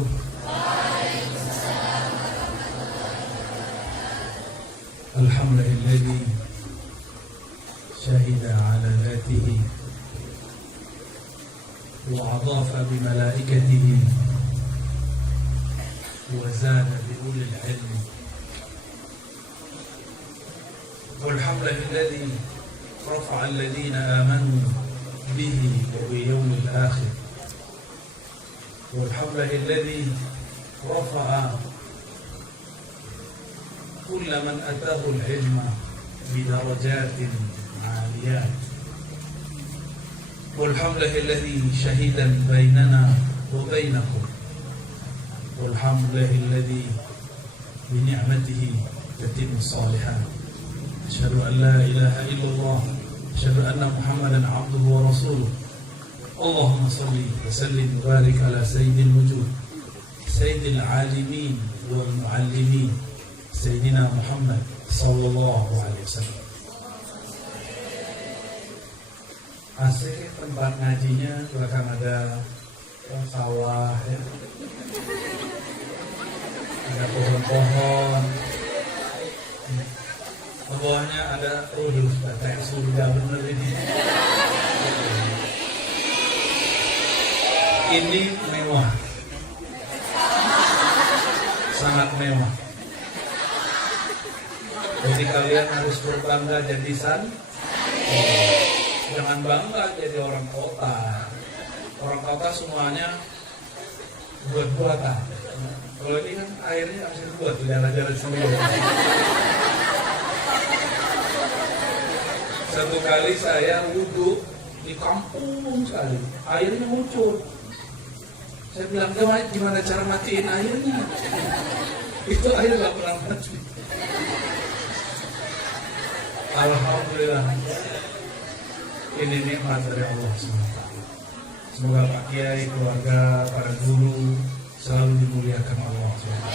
wabarakatuh. Alhamdulillah syahida ala dhatihi wa adhafa bi malaikatihi wa zada bi ulil ilmi. Walhamdulillah rafa'a alladhina amanu bihi wa bi yawmil akhir. Walhamdulillah rafa'a كل من أتاه العلم بدرجات عاليات. والحمد لله الذي شهيدا بيننا وبينكم. والحمد لله الذي بنعمته تتم الصالحات. أشهد أن لا إله إلا الله، أشهد أن محمدا عبده ورسوله. اللهم صل وسلم وبارك على سيد الوجود، سيد العالمين والمعلمين، Sayyidina Muhammad sallallahu alaihi wasallam. Asik tempat ngajinya, belakang ada sawah ya. Ada pohon-pohon. Bawahnya ada kayak surga bener ini. Ini mewah. Sangat mewah. Jadi kalian harus berbangga jadi jangan bangga jadi orang kota. Orang kota semuanya buat-buatan. Kalau ini kan airnya harus dibuat, jalan-jalan sendiri. Satu kali saya wudhu di kampung sekali, airnya muncul. Saya bilang, gimana cara matiin airnya? Itu air gak pernah mati. Alhamdulillah, ini nikmat dari Allah SWT. Semoga Pak Kiai, keluarga, para guru selalu dimuliakan Allah SWT.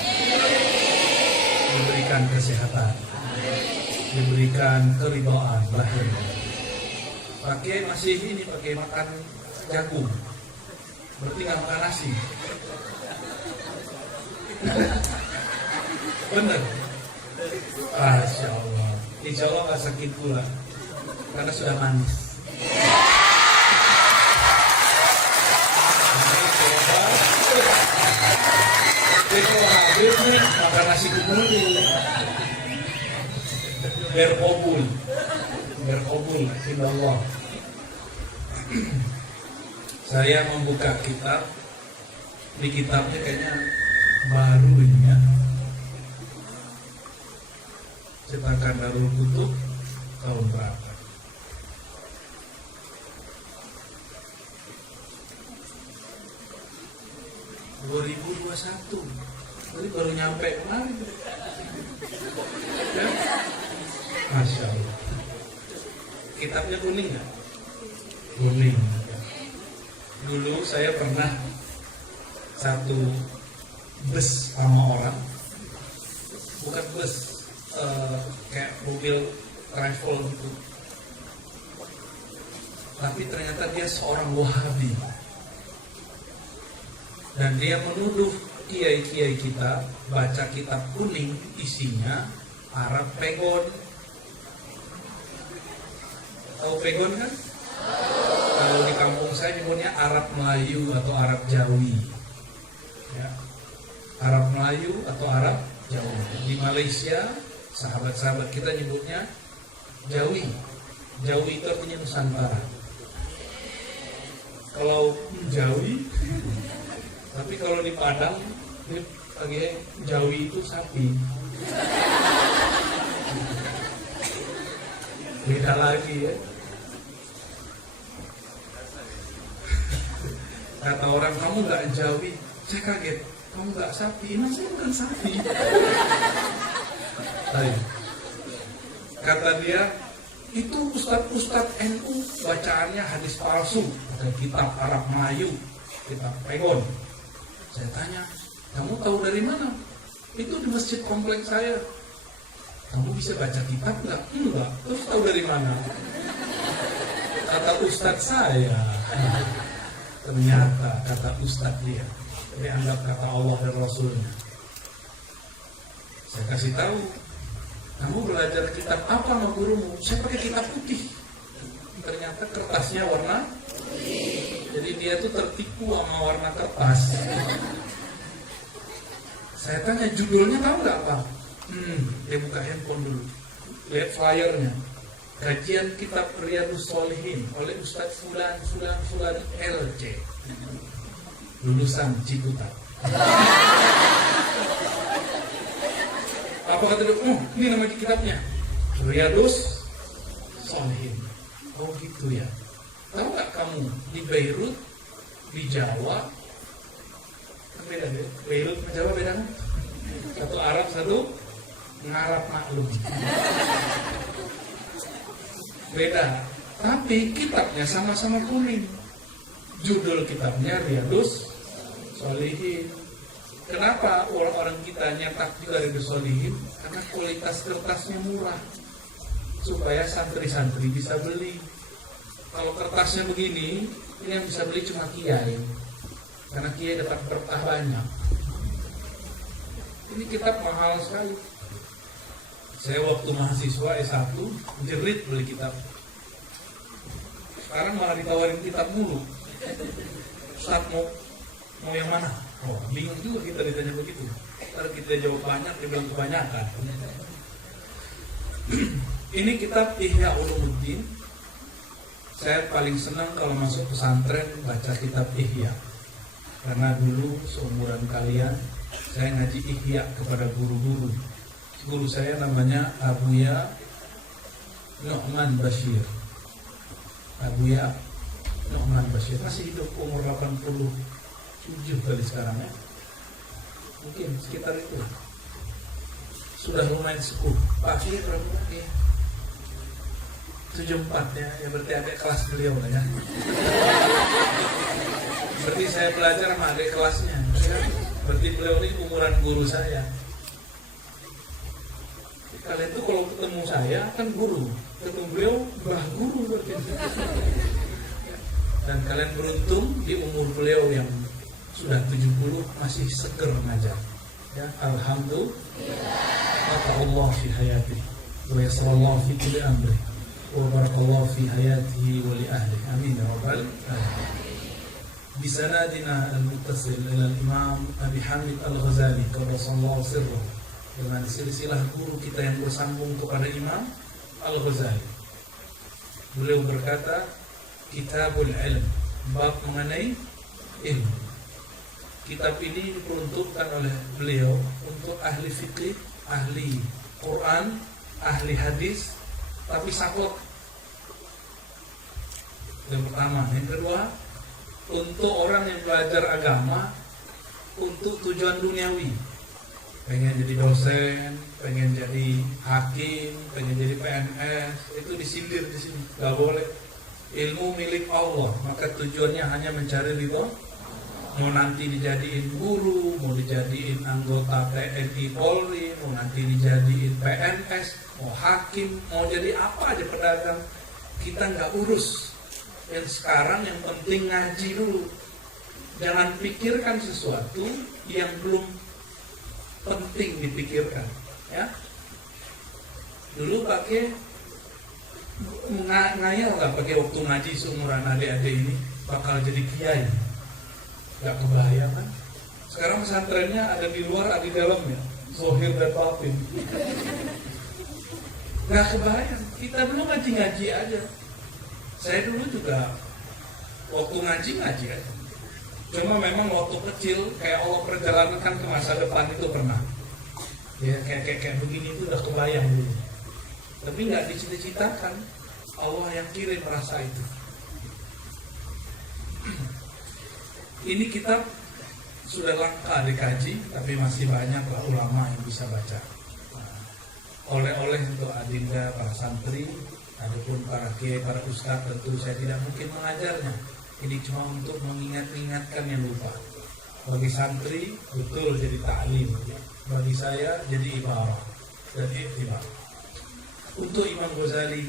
Diberikan kesehatan, diberikan keridhaan lahir. Pak Kiai masih ini pakai makan jagung, berarti nggak makan nasi. Bener? Masya Allah. Insya Allah nggak sakit pula karena sudah manis. Jadi kalau habis nih makan nasi kubur biar kabul, insya Allah. Saya membuka kitab, di kitabnya kayaknya baru ini ya. Cetakan Darul Kutub tahun berapa? (2021). Jadi baru nyampe kemarin. Ya? Masya Allah. Kitabnya kuning nggak? Kuning. Dulu saya pernah satu bus sama orang, bukan bus, kayak mobil travel gitu. Tapi ternyata dia seorang Wahabi. Dan dia menuduh kiai-kiai kita baca kitab kuning, isinya Arab pegon. Tahu pegon kan? Kalau di kampung saya nyebutnya Arab Melayu atau Arab Jawi. Ya. Arab Melayu atau Arab Jawi. Di Malaysia sahabat-sahabat kita nyebutnya Jawi. Jawi itu artinya Nusantara. Kalau Jawi, tapi kalau di Padang, ini pakai Jawi itu sapi. Beda lagi ya. Kata orang, kamu nggak Jawi. Saya kaget, kamu nggak sapi. Ini saya bukan sapi. Kata dia, itu ustadz NU bacaannya hadis palsu, ada kitab Arab Melayu, kitab pegon. Saya tanya, kamu tahu dari mana? Itu di masjid kompleks saya. Kamu bisa baca kitab nggak? Enggak. Terus tahu dari mana? Kata ustadz saya. Ternyata kata ustadz dia, Tapi anggap kata Allah dan Rasulnya. Saya kasih tahu, kamu belajar kitab apa sama gurumu? Saya pakai kitab putih. Ternyata kertasnya warna putih. Jadi dia tuh tertipu sama warna kertas. Saya tanya judulnya tahu nggak apa? Dia buka handphone dulu, lihat flyernya. Kajian kitab Riyadhus Shalihin oleh Ustadz Fulan LC, lulusan Ciputat. Apa kata dia? Oh, ini nama kitabnya Riyadhus Shalihin. Oh gitu ya. Tahu nggak kamu di Beirut, di Jawa, beda deh. Beirut sama Jawa beda kan? Satu Arab, satu Arab maklum. Beda. Tapi kitabnya sama-sama kuning. Judul kitabnya Riyadhus Shalihin. Kenapa orang-orang kita nyetak juga Riyadhus Shalihin? Karena kualitas kertasnya murah, supaya santri-santri bisa beli. Kalau kertasnya begini, ini yang bisa beli cuma kiai, karena kiai dapat berkah banyak. Ini kitab mahal sekali. Saya waktu mahasiswa S1 jerit beli kitab. Sekarang malah ditawarin kitab mulu. Ustaz mau yang mana? Oh, bingung juga kita ditanya begitu. Ntar kita jawab banyak, dia bilang kebanyakan. Ini kitab Ihya Ulumuddin. Saya paling senang kalau masuk pesantren baca kitab Ihya. Karena dulu seumuran kalian saya ngaji Ihya kepada guru-guru. Guru saya namanya Abuya Nu'man Bashir. Abuya Nu'man Bashir masih hidup, umur 87 kali sekarang ya. Mungkin sekitar itu. Sudah lumayan sepuh. Pak Fir berapa lagi? 74 ya, berarti adik kelas beliau lah ya. Berarti saya belajar sama adik kelasnya ya. Berarti beliau ini umuran guru saya. Kalian tuh kalau ketemu saya kan guru, ketemu beliau bah guru berarti. Dan kalian beruntung di umur beliau yang sudah 70 masih seger ngajar. Ya, alhamdulillah. Maka Allah fi hayati wa yasallallahu fi kulli amri wa barakallahu fi hayatihi wa li ahli. Amin ya rabbal alamin. Bisanadina al-muttasil ila al-imam Abi Hamid Al-Ghazali qaddasallahu sirruhu, dengan silsilah guru kita yang bersambung kepada Imam Al-Ghazali. Beliau berkata, Kitabul Ilm, bab mengenai ilmu. Kitab ini diperuntukkan oleh beliau untuk ahli fikih, ahli Quran, ahli hadis, tapi saklek. Yang pertama. Yang kedua, untuk orang yang belajar agama untuk tujuan duniawi, pengen jadi dosen, pengen jadi hakim, pengen jadi PNS, itu disindir di sini. Gak boleh. Ilmu milik Allah, maka tujuannya hanya mencari ridho. Mau nanti dijadiin guru, mau dijadiin anggota TNI Polri, mau nanti dijadiin PNS, mau hakim, mau jadi apa aja pedagang, kita nggak urus. Yang sekarang yang penting ngaji dulu. Jangan pikirkan sesuatu yang belum penting dipikirkan, ya. Dulu pakai ngayal nggak pakai waktu ngaji seumuran adik-adik ini bakal jadi kiai, nggak kebayang kan? Sekarang pesantrennya ada di luar, ada di dalam ya, zohir dan batin. Nggak kebayang. Kita belum ngaji aja. Saya dulu juga waktu ngaji aja. Cuma memang waktu kecil kayak Allah perjalankan ke masa depan itu pernah. Ya kayak begini itu udah kebayang dulu. Tapi nggak dicita-citakan. Allah yang kirim rasa itu. Ini kitab sudah langka dikaji, tapi masih banyak lah ulama yang bisa baca. Oleh-oleh untuk adinda para santri, adapun para kiai, para ustadz, tentu saya tidak mungkin mengajarnya. Ini cuma untuk mengingat-ingatkan yang lupa. Bagi santri betul jadi ta'lim, bagi saya jadi ibarah dan iktibar. Untuk Imam Ghazali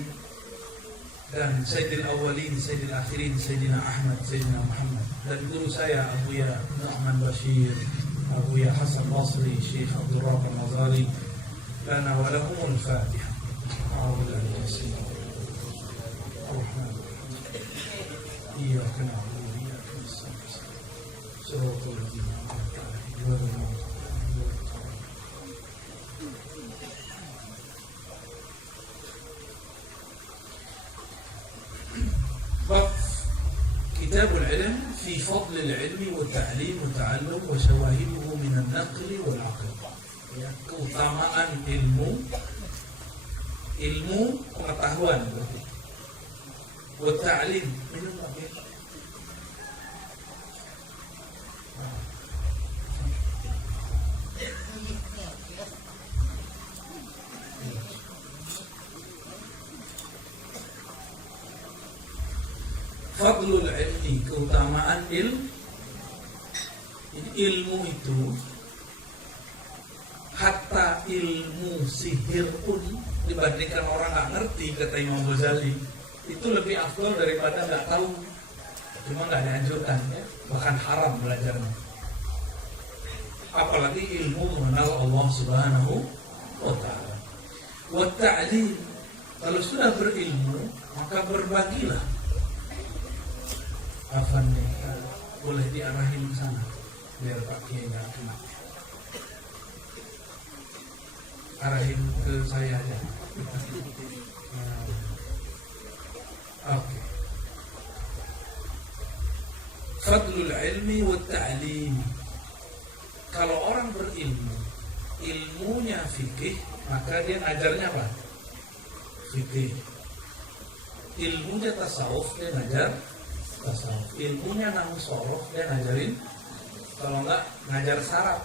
dan Sayyidil Awwalin, Sayyidil Akhirin, Sayyidina Ahmad, Sayyidina Muhammad, dan guru saya Abuya Nu'man Bashir, Abuya Hasan Basri, Syekh Abdul Rahman Mazali, lana wa lahumul Fatiha. Iyyaka na'budu wa iyyaka nasta'in. Shiratal ladzina an'amta 'alaihim ghairil maghdubi 'alaihim. Bab Kitabul Ilm fi fadl al-ilmi wa ta'lim wa ta'allum wa shawahiduhu min an-naql wal 'aql. Ya, keutamaan ilmu pengetahuan berarti. Wa ta'lim minum apa? Fadlul ilmi, keutamaan ilmu itu, hatta ilmu sihir pun dibandingkan orang nggak ngerti, kata Imam Ghazali, itu lebih afdal daripada nggak tahu. Cuma nggak dianjurkan, ya. Bahkan haram belajarnya. Apalagi ilmu mengenal Allah Subhanahu wa Ta'ala. Wa ta'lim, kalau sudah berilmu maka berbagilah. Afan nih, boleh diarahin ke sana biar Pak Kiai nggak kena. Arahin ke saya aja. Oke. Fadlul ilmi wa ta'lim. Kalau orang berilmu, ilmunya fikih, maka dia ngajarnya apa? Fikih. Ilmunya tasawuf, dia ngajar tasawuf. Ilmunya nahwu shoroh, dia ngajarin, kalau enggak ngajar saraf.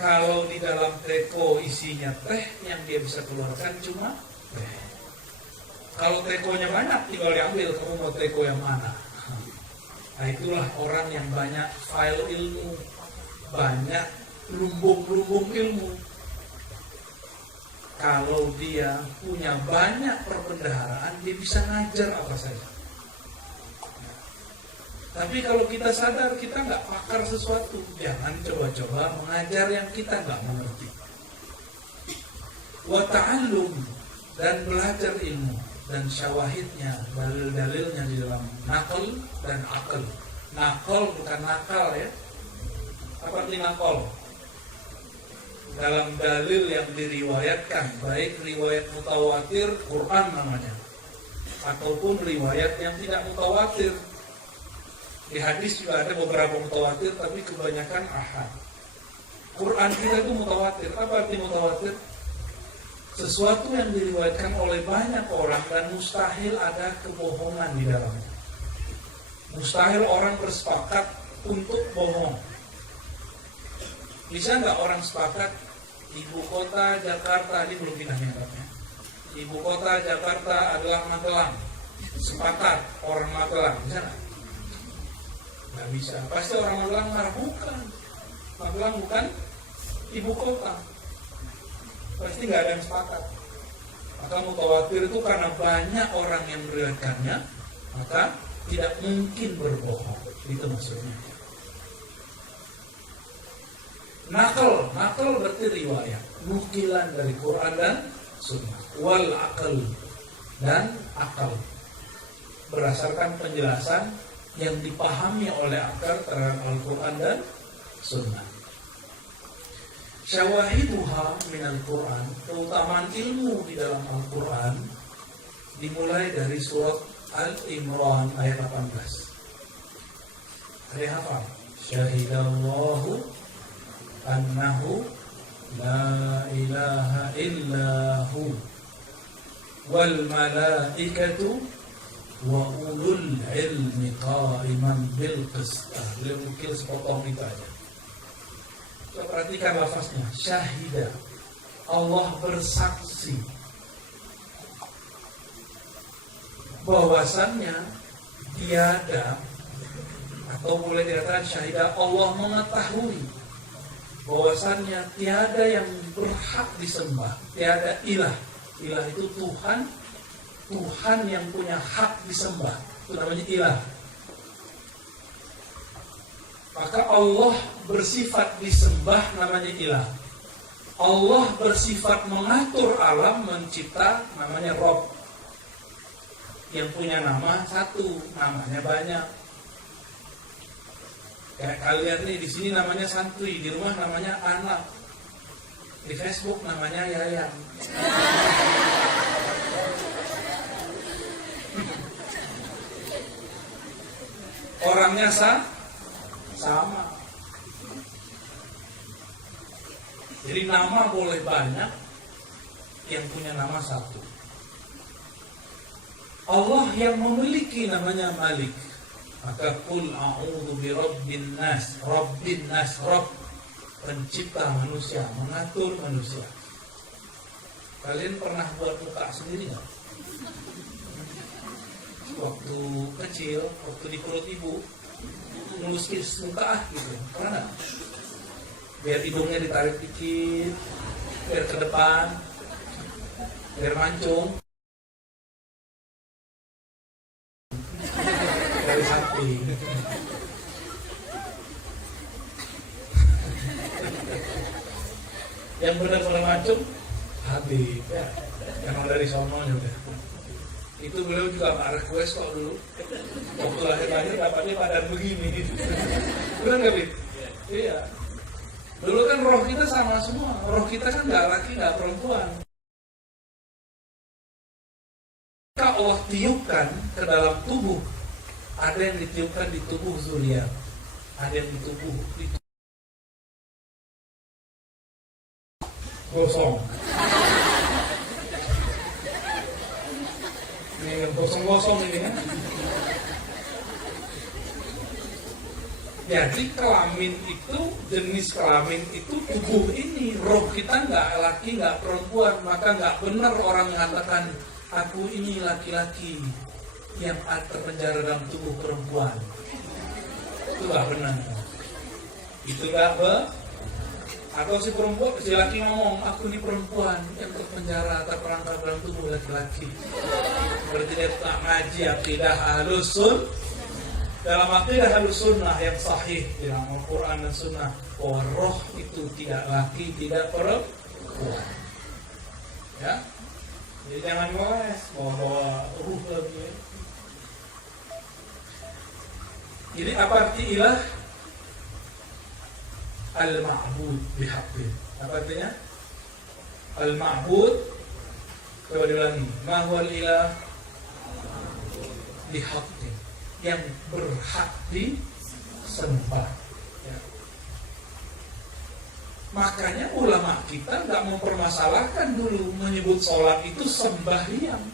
Kalau di dalam teko isinya teh, yang dia bisa keluarkan cuma teh. Kalau tekonya banyak, tinggal diambil, kamu mau teko yang mana. Nah, itulah orang yang banyak file ilmu, banyak lumbung-lumbung ilmu. Kalau dia punya banyak perbendaharaan, dia bisa ngajar apa saja. Tapi kalau kita sadar kita nggak pakar sesuatu, jangan coba-coba mengajar yang kita nggak mengerti. Wa ta'allum, dan belajar ilmu, dan syawahidnya, dalil-dalilnya di dalam nakal dan akal. Nakal bukan nakal, ya. Apa arti nakal? Dalam dalil yang diriwayatkan, baik riwayat mutawatir, Quran namanya, ataupun riwayat yang tidak mutawatir. Di hadis juga ada beberapa mutawatir, tapi kebanyakan ahad. Quran kita itu mutawatir. Apa arti mutawatir? Sesuatu yang diriwayatkan oleh banyak orang dan mustahil ada kebohongan di dalamnya. Mustahil orang bersepakat untuk bohong. Bisa nggak orang sepakat ibu kota Jakarta, ini belum pindah nyatanya, ibu kota Jakarta adalah Magelang, sepakat orang Magelang, bisa nggak? Nggak bisa. Pasti orang Magelang marah, bukan, Magelang bukan ibu kota. Pasti nggak ada yang sepakat. Maka mutawatir itu karena banyak orang yang meriwayatkannya, maka tidak mungkin berbohong. Itu maksudnya. Nakal berarti riwayat, nukilan dari Quran dan Sunnah. Wal akal, dan akal, berdasarkan penjelasan yang dipahami oleh akal terhadap Al-Quran dan Sunnah. Syawahiduha minal Quran, keutamaan ilmu di dalam Al-Quran, dimulai dari surat Al-Imran ayat 18. Ada hafal? Syahidallahu annahu la ilaha illahu wal malaikatu wa ulul ilmi qa'iman bil qist. Beliau mungkin sepotong itu aja. Coba perhatikan lafaznya, syahida, Allah bersaksi bahwasannya tiada, atau boleh dikatakan syahidah, Allah mengetahui bahwasannya tiada yang berhak disembah, tiada ilah. Ilah itu Tuhan, Tuhan yang punya hak disembah, itu namanya ilah. Maka Allah bersifat disembah, namanya ilah. Allah bersifat mengatur alam, mencipta, namanya Rob. Yang punya nama satu, namanya banyak. Kayak kalian nih, di sini namanya Santri, di rumah namanya Anak, di Facebook namanya Yayang. Orangnya sama. Jadi nama boleh banyak, yang punya nama satu. Allah yang memiliki namanya Malik. Maka qul a'udzu birabbin nas, rabbin nas, rabb, pencipta manusia, mengatur manusia. Kalian pernah buat muka sendiri nggak? Waktu kecil, waktu di perut ibu, ngelukis muka gitu, pernah nggak? Biar hidungnya ditarik dikit, biar ke depan, biar mancung. Dari samping. Yang benar-benar mancung Habib ya, yang dari sononya udah. Itu beliau juga nggak request kok dulu. Waktu lahir dapatnya badan begini. Benar nggak, Bib? Iya. Dulu kan roh kita sama semua. Roh kita kan nggak laki, nggak perempuan. Maka Allah tiupkan ke dalam tubuh. Ada yang ditiupkan di tubuh Zuriat, ada yang di tubuh itu gosong. Ini yang gosong-gosong ini kan. Jadi kelamin itu, jenis kelamin itu tubuh ini. Roh kita nggak laki, nggak perempuan. Maka nggak benar orang mengatakan aku ini laki-laki yang terpenjara dalam tubuh perempuan. Itu gak benar. Itu gak atau si perempuan, si laki ngomong aku ini perempuan yang terpenjara, terperangkap dalam tubuh laki-laki. Berarti dia tak ngaji akidah Ahlus Sunnah. Dalam akidah Ahlus Sunnah yang sahih dalam Al-Quran dan Sunnah, bahwa roh itu tidak laki, tidak perempuan. Ya, jadi jangan ngeles bawa ruh lagi ya. Jadi apa arti ilah? Al-ma'bud bihaqqin. Apa artinya? Al-ma'bud, coba diulangi. Mahwal ilah bihaqqin, yang berhak disembah ya. Makanya ulama kita nggak mempermasalahkan dulu menyebut sholat itu sembahyang.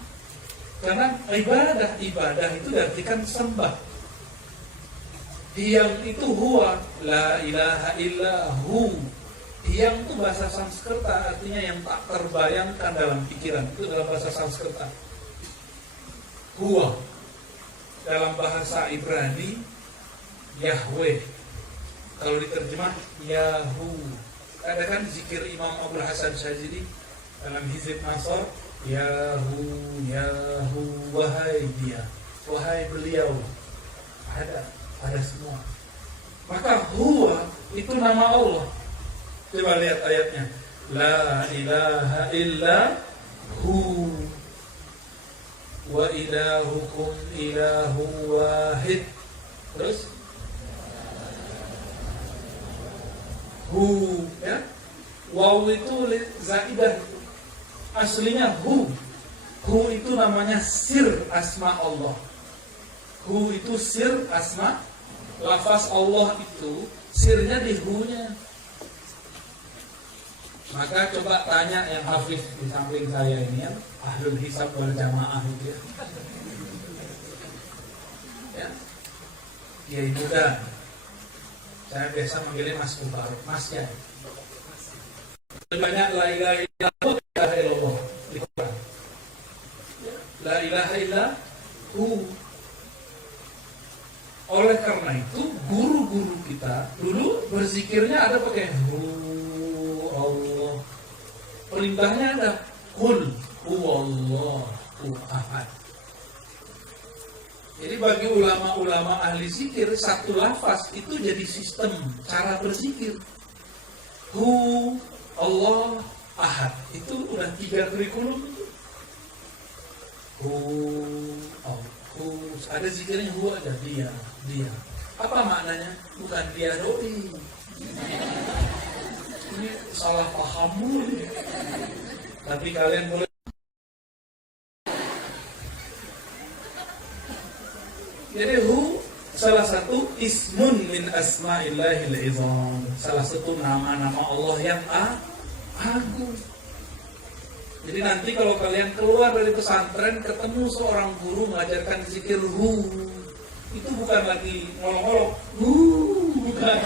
Karena ibadah itu diartikan sembah. Yang itu huwa, la ilaha illa hu. Yang itu bahasa Sanskerta, artinya yang tak terbayangkan dalam pikiran. Itu dalam bahasa Sanskerta. Huwa dalam bahasa Ibrani Yahweh. Kalau diterjemah Yahu. Ada kan zikir Imam Abdul Hasan Syazili dalam Hizib Nasr, Yahu, Yahu, wahai dia, wahai beliau. Ada semua. Maka huwa itu nama Allah. Coba lihat ayatnya. La ilaha illa hu wa ilahukum ilahu wahid. Terus hu ya. Waw itu zaidah. Aslinya hu. Hu itu namanya sir asma Allah. Hu itu sir asma. Lafaz Allah itu sirnya di hu-nya. Maka coba tanya yang hafiz di samping saya ini ya, ahlul hisab wal jamaah itu ya. Ya. Kiai muda. Saya biasa manggilnya Mas Mubarak, Mas ya. Banyak la ilaha illallah di Quran. La ilaha illallah. Oleh karena itu guru-guru kita dulu berzikirnya ada pakai hu Allah. Perintahnya ada kul huwallahu ahad. Jadi bagi ulama-ulama ahli zikir, satu lafaz itu jadi sistem cara berzikir. Hu Allah ahad. Itu udah 3 kurikulum. Hu Allah. Ada zikirnya hu aja, dia. Apa maknanya? Bukan dia doi. Ini salah paham mulu. Tapi kalian boleh. Jadi hu salah satu ismun min asma'illahil izam. Salah satu nama-nama Allah yang agung. Jadi nanti kalau kalian keluar dari pesantren ketemu seorang guru mengajarkan zikir hu, itu bukan lagi ngolok-ngolok, bukan.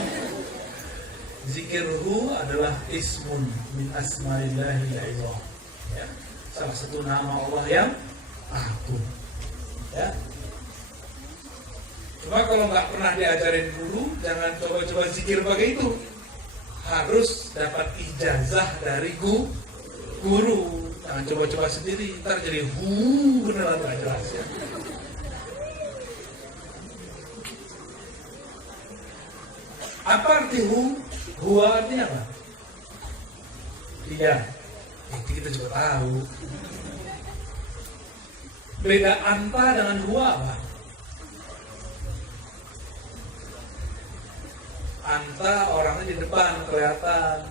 Zikir hu adalah ismun min asma'illahil izam. Ya. Salah satu nama Allah yang agung. Ya. Cuma kalau nggak pernah diajarin guru, jangan coba-coba zikir pakai itu. Harus dapat ijazah dari guru. Jangan coba-coba sendiri, ntar jadi beneran nggak jelas ya. Apa arti huwa artinya apa? Dia. Itu kita juga tahu. Beda anta dengan huwa apa? Anta orangnya di depan kelihatan.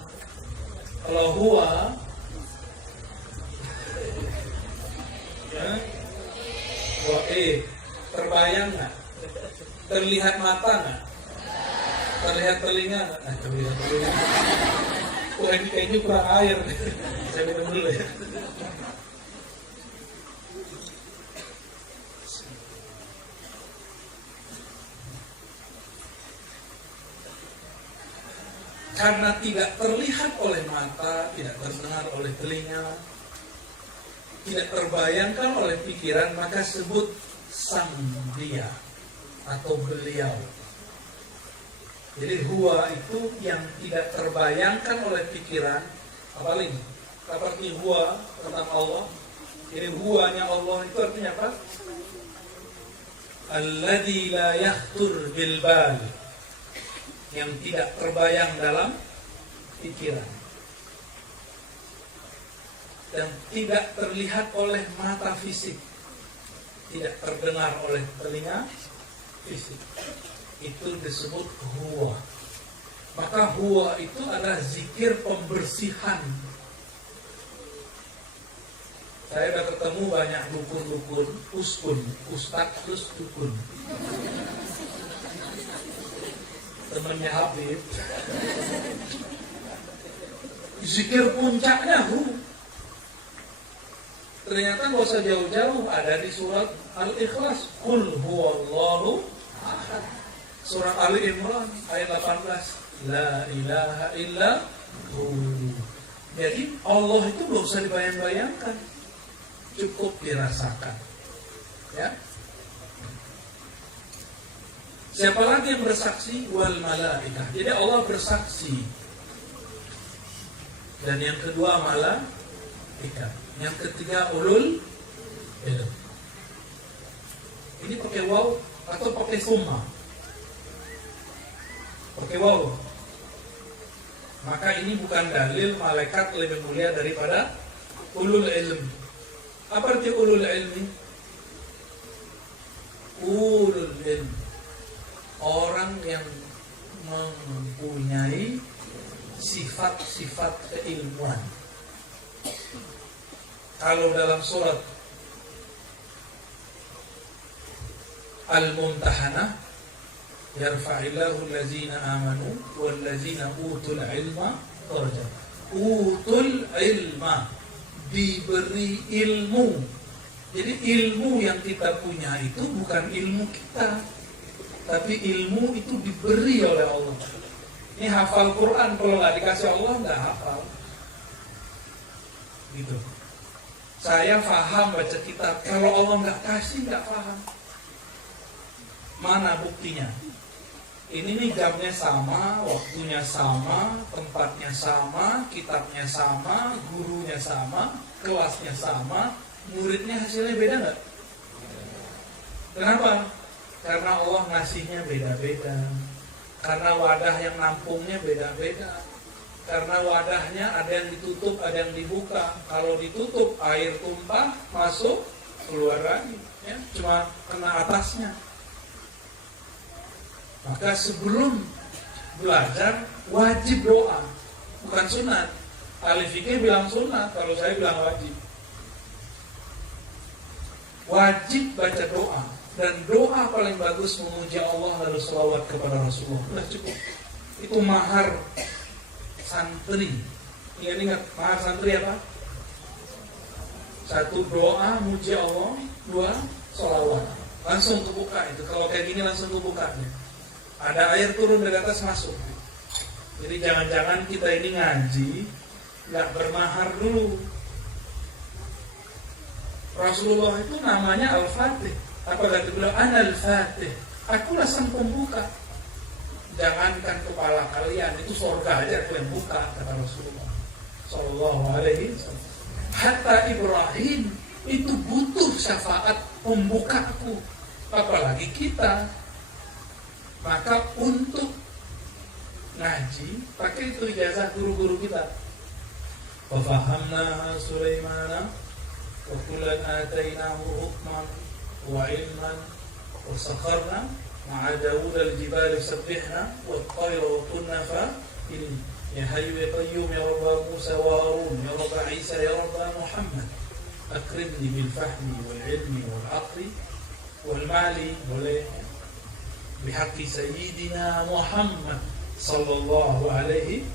Kalau huwa, ya, terbayang nggak? Terlihat mata nggak? Terlihat telinga nggak? Terlihat telinga. Wah, ini kayaknya kurang air. Saya minum dulu ya. Karena tidak terlihat oleh mata, tidak terdengar oleh telinga, tidak terbayangkan oleh pikiran, maka sebut sang dia atau beliau. Jadi huwa itu yang tidak terbayangkan oleh pikiran, apalagi seperti huwa tentang Allah. Jadi huwanya Allah itu artinya apa? Alladzi la yakhtur bil bal, yang tidak terbayang dalam pikiran dan tidak terlihat oleh mata fisik, tidak terdengar oleh telinga fisik, itu disebut huwa. Maka huwa itu adalah zikir pembersihan. Saya sudah ketemu banyak dukun-dukun, ustaz plus dukun, temannya Habib. Zikir puncaknya ternyata nggak usah jauh-jauh, ada di surat Al-Ikhlas, Qul huwallahu ahad. Surat Ali Imran ayat 18, La ilaha illa hu. Jadi Allah itu nggak usah dibayang-bayangkan, cukup dirasakan. Ya. Siapa lagi yang bersaksi? Wal malaikah. Jadi Allah bersaksi. Dan yang kedua malaikat. Yang ketiga ulul ilm. Ini pakai waw atau pakai summa? Pakai waw. Maka ini bukan dalil malaikat lebih mulia daripada ulul ilm. Apa arti ulul ilmi? Ulul ilm, orang yang mempunyai sifat-sifat keilmuan. Kalau dalam surat Al-Mumtahanah, yarfa'illahu allazina amanu wallazina utul ilma darajat. Utul ilma, diberi ilmu. Jadi ilmu yang kita punya itu bukan ilmu kita, tapi ilmu itu diberi oleh Allah. Ini hafal Quran, kalau nggak dikasih Allah nggak hafal. Gitu. Saya paham baca kitab, kalau Allah nggak kasih nggak paham. Mana buktinya? Ini nih jamnya sama, waktunya sama, tempatnya sama, kitabnya sama, gurunya sama, kelasnya sama, muridnya hasilnya beda nggak? Kenapa? Karena Allah ngasihnya beda-beda. Karena wadah yang nampungnya beda-beda. Karena wadahnya ada yang ditutup, ada yang dibuka. Kalau ditutup, air tumpah, masuk, keluar lagi. Ya, cuma kena atasnya. Maka sebelum belajar, wajib doa. Bukan sunat. Ahli fikih bilang sunat, kalau saya bilang wajib. Wajib baca doa. Dan doa paling bagus memuji Allah lalu selawat kepada Rasulullah. Udah cukup. Itu mahar santri. Ingat mahar santri apa? 1 doa muji Allah, 2 sholawat. Langsung kebuka itu. Kalau kayak gini langsung kebuka. Ada air turun dari atas masuk. Jadi jangan-jangan kita ini ngaji nggak bermahar dulu. Rasulullah itu namanya Al-Fatih. Apa kata beliau? Al-Fatih. Akulah sang pembuka. Jangankan kepala kalian, itu surga aja aku yang buka, kata Rasulullah Sallallahu Alaihi Wasallam. Hatta Ibrahim itu butuh syafaat pembukaku, apalagi kita. Maka untuk ngaji pakai itu ijazah guru-guru kita. Wa fahamna Sulaimana wa kullan atainahu hukman wa ilman wa sakharna ma'a Dawud al-jibal sabbihna wa at-tayra wa kunna fa'ilin. Ya Hayyu ya Qayyum ya Rabb Musa wa Harun ya Rabb Isa ya Rabb Muhammad akrimni bil fahmi wal ilmi wal aqli wal mali boleh bihaqqi sayyidina Muhammad sallallahu alaihi.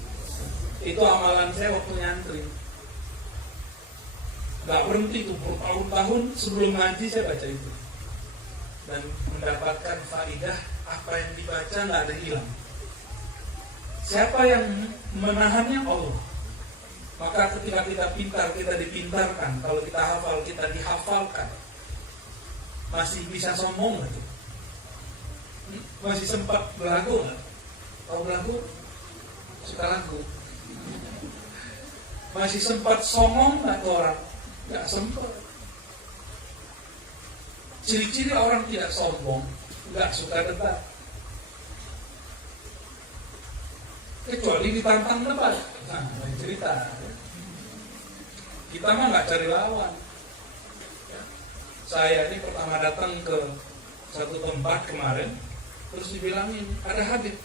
Itu amalan saya waktu nyantri. Gak berhenti tuh bertahun-tahun sebelum ngaji saya baca itu. Dan mendapatkan faidah apa yang dibaca gak ada hilang. Siapa yang menahannya? Allah. Maka ketika kita pintar, kita dipintarkan. Kalau kita hafal, kita dihafalkan. Masih bisa sombong gak? Masih sempat belagu gak? Tahu belagu? Suka lagu. Masih sempat songong gak tuh orang? Gak sempat. Ciri-ciri orang tidak sombong, gak suka debat. Kecuali ditantang debat. Nah, cerita. Kita mah gak cari lawan. Saya ini pertama datang ke satu tempat kemarin, terus dibilangin, ada Habib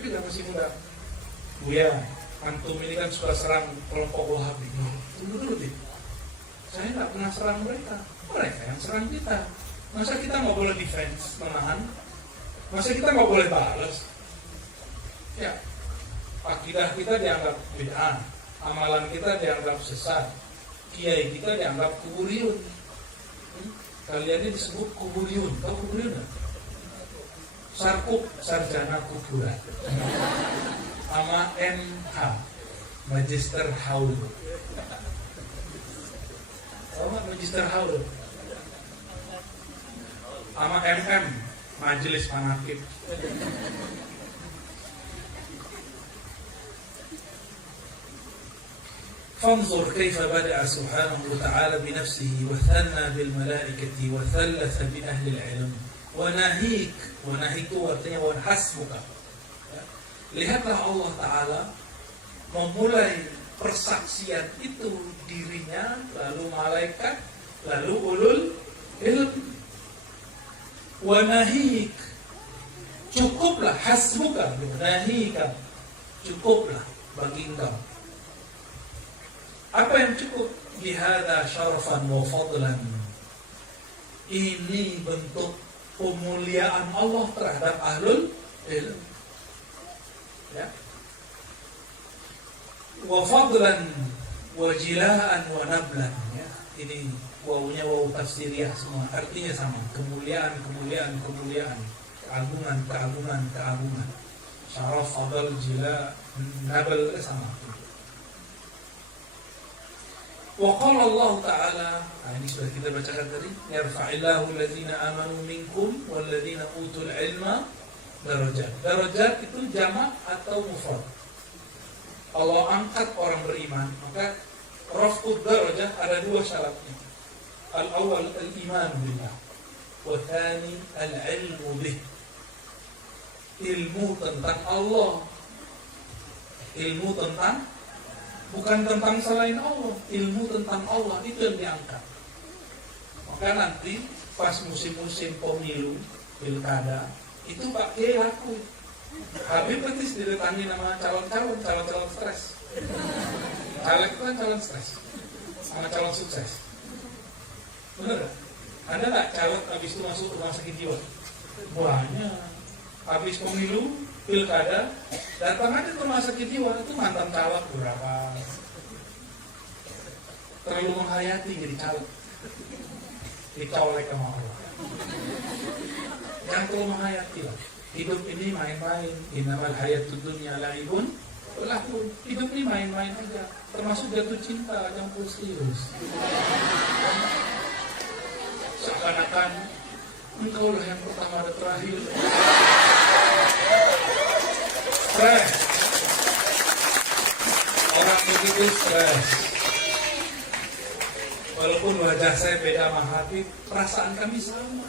kita masih muda. Buya, antum ini kan suka serang kelompok Wahabi. Tunggu dulu deh. Saya nggak pernah serang mereka yang serang kita. Masa kita nggak boleh defense, menahan? Masa kita nggak boleh balas? Ya, akidah kita dianggap bid'ah, amalan kita dianggap sesat, kiai kita dianggap kuburiyun. Kalian ini disebut kuburiyun. Tahu kuburiyun nggak? Sarkup, sarjana kuburan. Sama MH, Magister Haul. Tahu nggak Magister Haul? Sama MM, Majelis Manaqib. فانظر كيف بدأ سبحانه وتعالى بنفسه وثنى بالملائكة وثلث بأهل العلم وناهيك itu artinya wanhasbuka. Lihatlah Allah Ta'ala memulai persaksian itu dirinya, lalu malaikat, lalu ulul ilm. Wanahik, cukuplah, hasbuka, nahika, cukuplah bagi engkau. Apa yang cukup? Bihada syarafan wa fadlan. Ini bentuk pemuliaan Allah terhadap ahlul ilm. Ya. Wa fadlan wa jilaan wa nablan. Ya. Ini wawunya wawu tafsiriyah semua. Artinya sama. Kemuliaan, keagungan. Syaraf, fadl, jila, nabal sama. Wa qala Allah Ta'ala, ini sudah kita bacakan tadi, yarfa'illahu alladhina amanu minkum walladzina utul ilma darajat. Darajat itu jamak atau mufrad. Allah angkat orang beriman, maka raf'ud darajah ada dua syaratnya. Al-awwal al-iman billah, wa tsani al-ilmu bih. Ilmu tentang Allah. Ilmu tentang, bukan tentang selain Allah, ilmu tentang Allah itu yang diangkat. Maka nanti pas musim-musim pemilu, pilkada, itu Pak Kiai laku. Habib Petis didatangi nama calon-calon stres. Caleg itu kan calon stres, sama calon sukses. Bener? Ada nggak caleg habis itu masuk rumah sakit jiwa? Banyak. Habis pemilu, pilkada, datang aja ke rumah sakit jiwa, itu mantan caleg berapa. Terlalu menghayati jadi caleg, dicolek sama Allah. Jangan terlalu menghayati lah. Hidup ini main-main. Innamal hayatud dunya la'ibun wa lahwun. Hidup ini main-main aja, termasuk jatuh cinta, jangan perlu serius. Seakan-akan engkau lah yang pertama dan terakhir. Stres. Orang begitu stres. Walaupun wajah saya beda sama Habib, perasaan kami sama.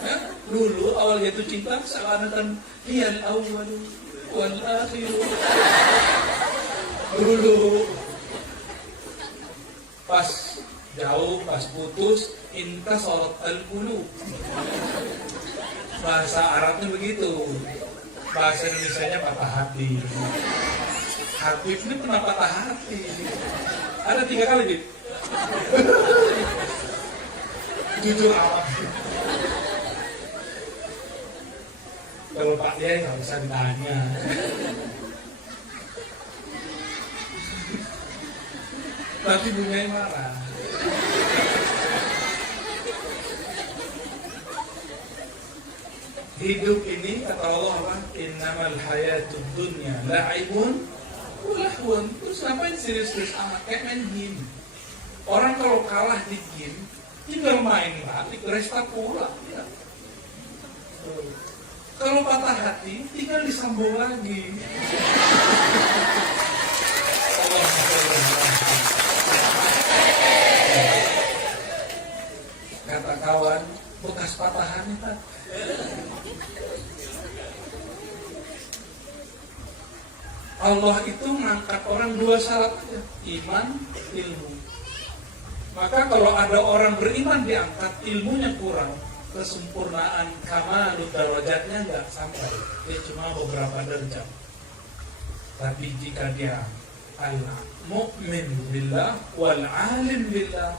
Ya? Dulu awal jatuh cinta seakan-akan hiyal awwal wal akhir. Dulu pas jauh, pas putus, intasarat al-qulub. Bahasa Arabnya begitu. Bahasa Indonesianya patah hati. Habib ini pernah patah hati. Ada 3 kali, Bib. Jujur amat. Kalau Pak Kiai nggak bisa ditanya. Nanti Bunyai marah. Hidup ini kata Allah apa? Innamal hayatud dunya la'ibun wa lahwun. Terus ngapain serius-serius amat? Kayak main game. Orang kalau kalah di game, tinggal main balik, restart ulang. Ya. Kalau patah hati, tinggal disambung lagi. Kata kawan, bekas patahan itu. Allah itu mengangkat orang 2 syarat aja, iman, ilmu. Maka kalau ada orang beriman diangkat, ilmunya kurang, kesempurnaan kamalud darajatnya nggak sampai, dia cuma beberapa derajat. Tapi jika dia al-mu'min billah wal alim billah,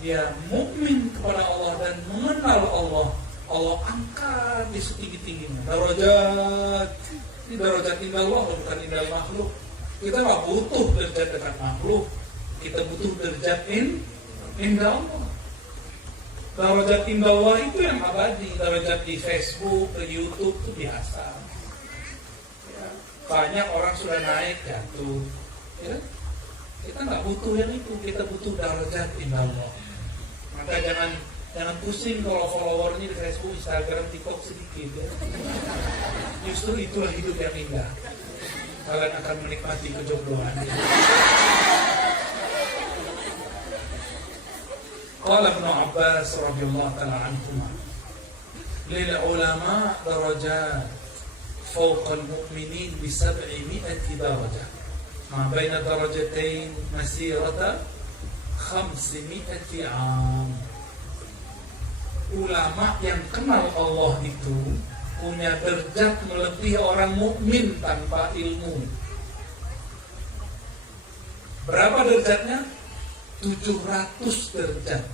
dia mukmin kepada Allah dan mengenal Allah, Allah angkat di setinggi-tingginya darajat. Ini darajat indah Allah, bukan indah makhluk. Kita nggak butuh derajat dekat makhluk, kita butuh derajat indah Allah. Darajat indah Allah itu yang abadi. Darajat di Facebook, di YouTube itu biasa. Ya, banyak orang sudah naik jatuh. Ya, kita nggak butuh yang itu, kita butuh darajat indah Allah. Maka jangan pusing kalau followernya di Facebook, Instagram, TikTok sedikit. Ya. Justru itulah hidup yang indah. Kalian akan menikmati kejodohan. Qala Ibnu Abbas radhiyallahu ta'ala anhuma, lil ulama darajat fawqa al-mu'minin bi 700 darajah. Ma baina darajatain masirata 500 'am. Ulama yang kenal Allah itu punya derajat melebihi orang mukmin tanpa ilmu. Berapa derajatnya? 700 derajat.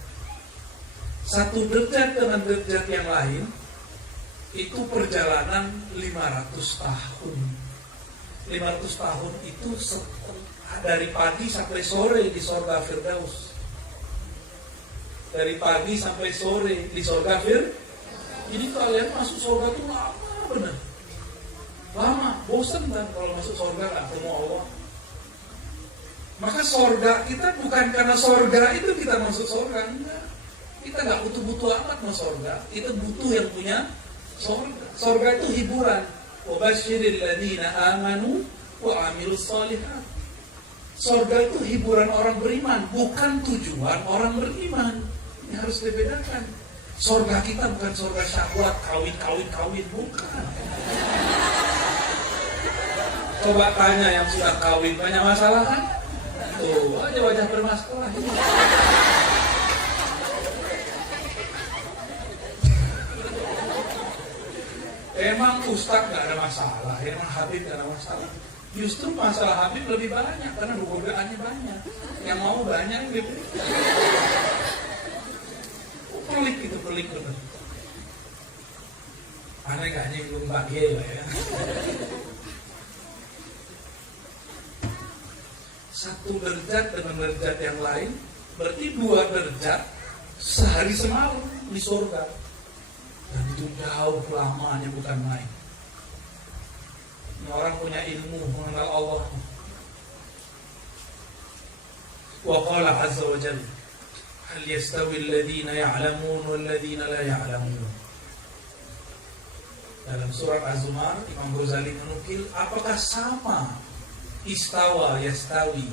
Satu derajat dengan derajat yang lain itu perjalanan 500 tahun. 500 tahun itu dari pagi sampai sore di surga Firdaus. Dari pagi sampai sore di surga Firdaus. Jadi kalian masuk surga itu lama benar. Lama, bosan kan kalau masuk surga nggak ketemu Allah. Maka surga kita bukan karena surga itu kita masuk surga, enggak. Kita nggak butuh-butuh amat masuk surga. Kita butuh yang punya Sorga itu hiburan. Wa basyiril ladzina amanu wa amilus shalihat. Sorga itu hiburan orang beriman, bukan tujuan orang beriman. Ini harus dibedakan. Sorga kita bukan sorga syahwat, kawin, bukan. Coba tanya yang sudah kawin, banyak masalah kan? Tuh, aja wajah bermasalah. Emang Ustadz gak ada masalah, emang Habib gak ada masalah. Justru masalah Habib lebih banyak karena godaannya banyak. Yang mau banyak yang lebih. Pelik itu, pelik bener. Aneh gak nyinggung bahagia lah ya. Satu derajat dengan derajat yang lain, berarti 2 derajat sehari semalam di surga. Dan itu jauh lamanya, bukan main. Orang punya ilmu mengenal Allah. Wa qala azza wa jalla, hal yastawi alladhina ya'lamun wal ladhina la ya'lamun. Dalam surat Az-Zumar, Imam Ghazali menukil, apakah sama istawa yastawi?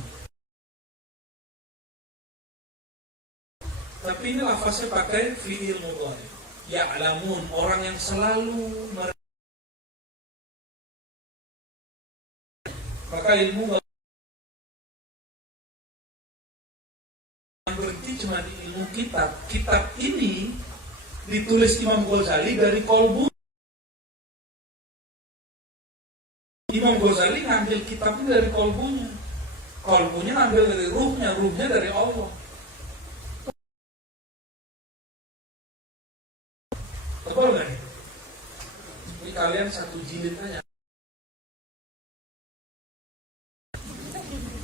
Tapi ini lafaznya pakai fi'il mudhari. Ya'lamun, orang yang selalu maka ilmu berarti cuma di ilmu kitab. Kitab ini ditulis Imam Ghazali dari kolbu. Imam Ghazali ngambil kitabnya dari kolbunya. Kolbunya ngambil dari ruhnya dari Allah. Tebal gak nih? Ini kalian satu jilid aja.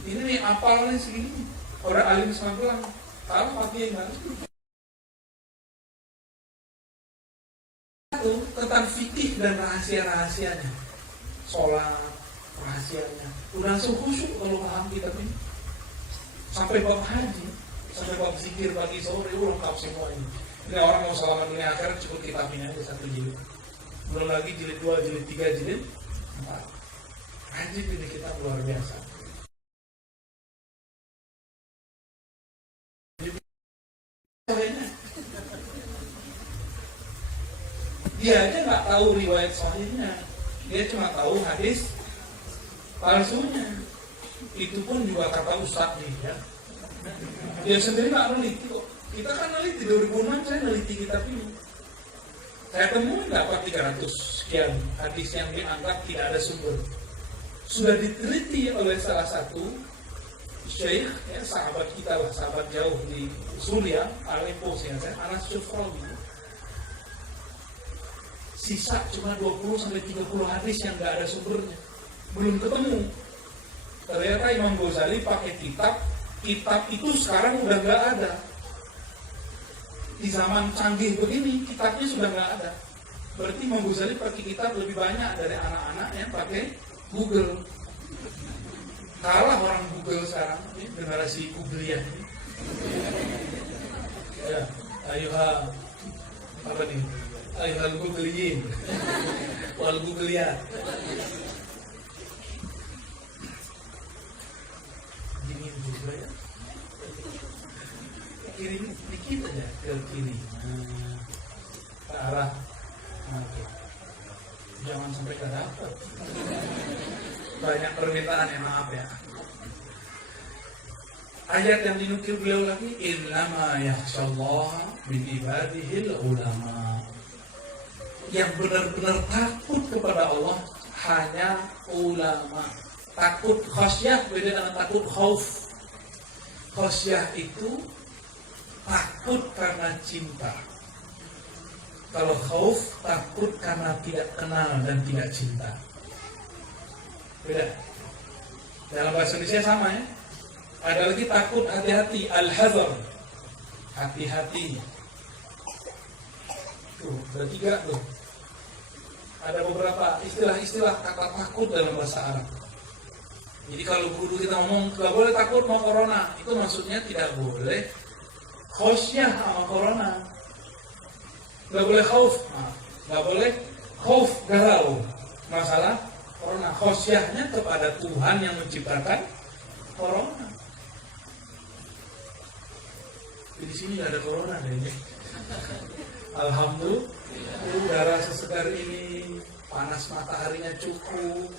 Ini nih apalnya segini. Orang alim Magelang tahu pakai yang baru. Satu tentang fikih dan rahasia-rahasianya. Sholat, rahasianya. Udah langsung khusyuk kalau paham kitab ini. Sampai bab haji, sampai bab zikir pagi sore, lengkap semua ini. Ini orang mau salaman dunia akhirat cukup kitab ini aja satu jilid. Belum lagi jilid 2, jilid 3, jilid 4. Haji ini kitab luar biasa. Dia aja nggak tahu riwayat sahihnya, dia cuma tahu hadis palsunya. Itu pun juga kata Ustadz nih ya. Dia sendiri nggak neliti kok. Kita kan neliti 2006 saya neliti kitab ini. Saya temuin dapat 300 sekian hadis yang dianggap tidak ada sumber. Sudah diteliti oleh salah satu syekh, ya, sahabat kita lah, sahabat jauh di Suriah, Aleppo, saya Anas Syufrawi. Sisa cuma 20-30 hadis yang nggak ada sumbernya, belum ketemu. Ternyata Imam Ghazali pakai kitab itu sekarang udah nggak ada. Di zaman canggih begini, kitabnya sudah nggak ada. Berarti Imam Ghazali pakai kitab lebih banyak dari anak-anak yang pakai Google. Kalah orang Google sekarang, generasi Googleian ini. Ya, ayuha apa nih? Ayuhal Googleiin, wal Googlean. Dingin juga ya. Kiri dikit aja ke kiri, ke arah. Jangan sampai ke dapat. Banyak permintaan ya, maaf ya. Ayat yang dinukil beliau lagi, innama yakhshallaha min ibadihil ulama. Yang benar-benar takut kepada Allah hanya ulama. Takut khasyah beda dengan takut khauf. Khasyah itu takut karena cinta. Kalau khauf takut karena tidak kenal dan tidak cinta. Beda. Dalam bahasa Indonesia sama ya. Ada lagi takut hati-hati, al-hazar. Hati-hati. Tuh, ada 3 tuh. Ada beberapa istilah-istilah kata takut dalam bahasa Arab. Jadi kalau guru kita ngomong nggak boleh takut mau corona, itu maksudnya tidak boleh khosyah sama corona, nggak boleh khauf, nggak boleh khauf galau masalah corona, khosyahnya kepada Tuhan yang menciptakan corona. Di sini nggak ada corona deh. Alhamdulillah, udara sesegar ini, panas mataharinya cukup,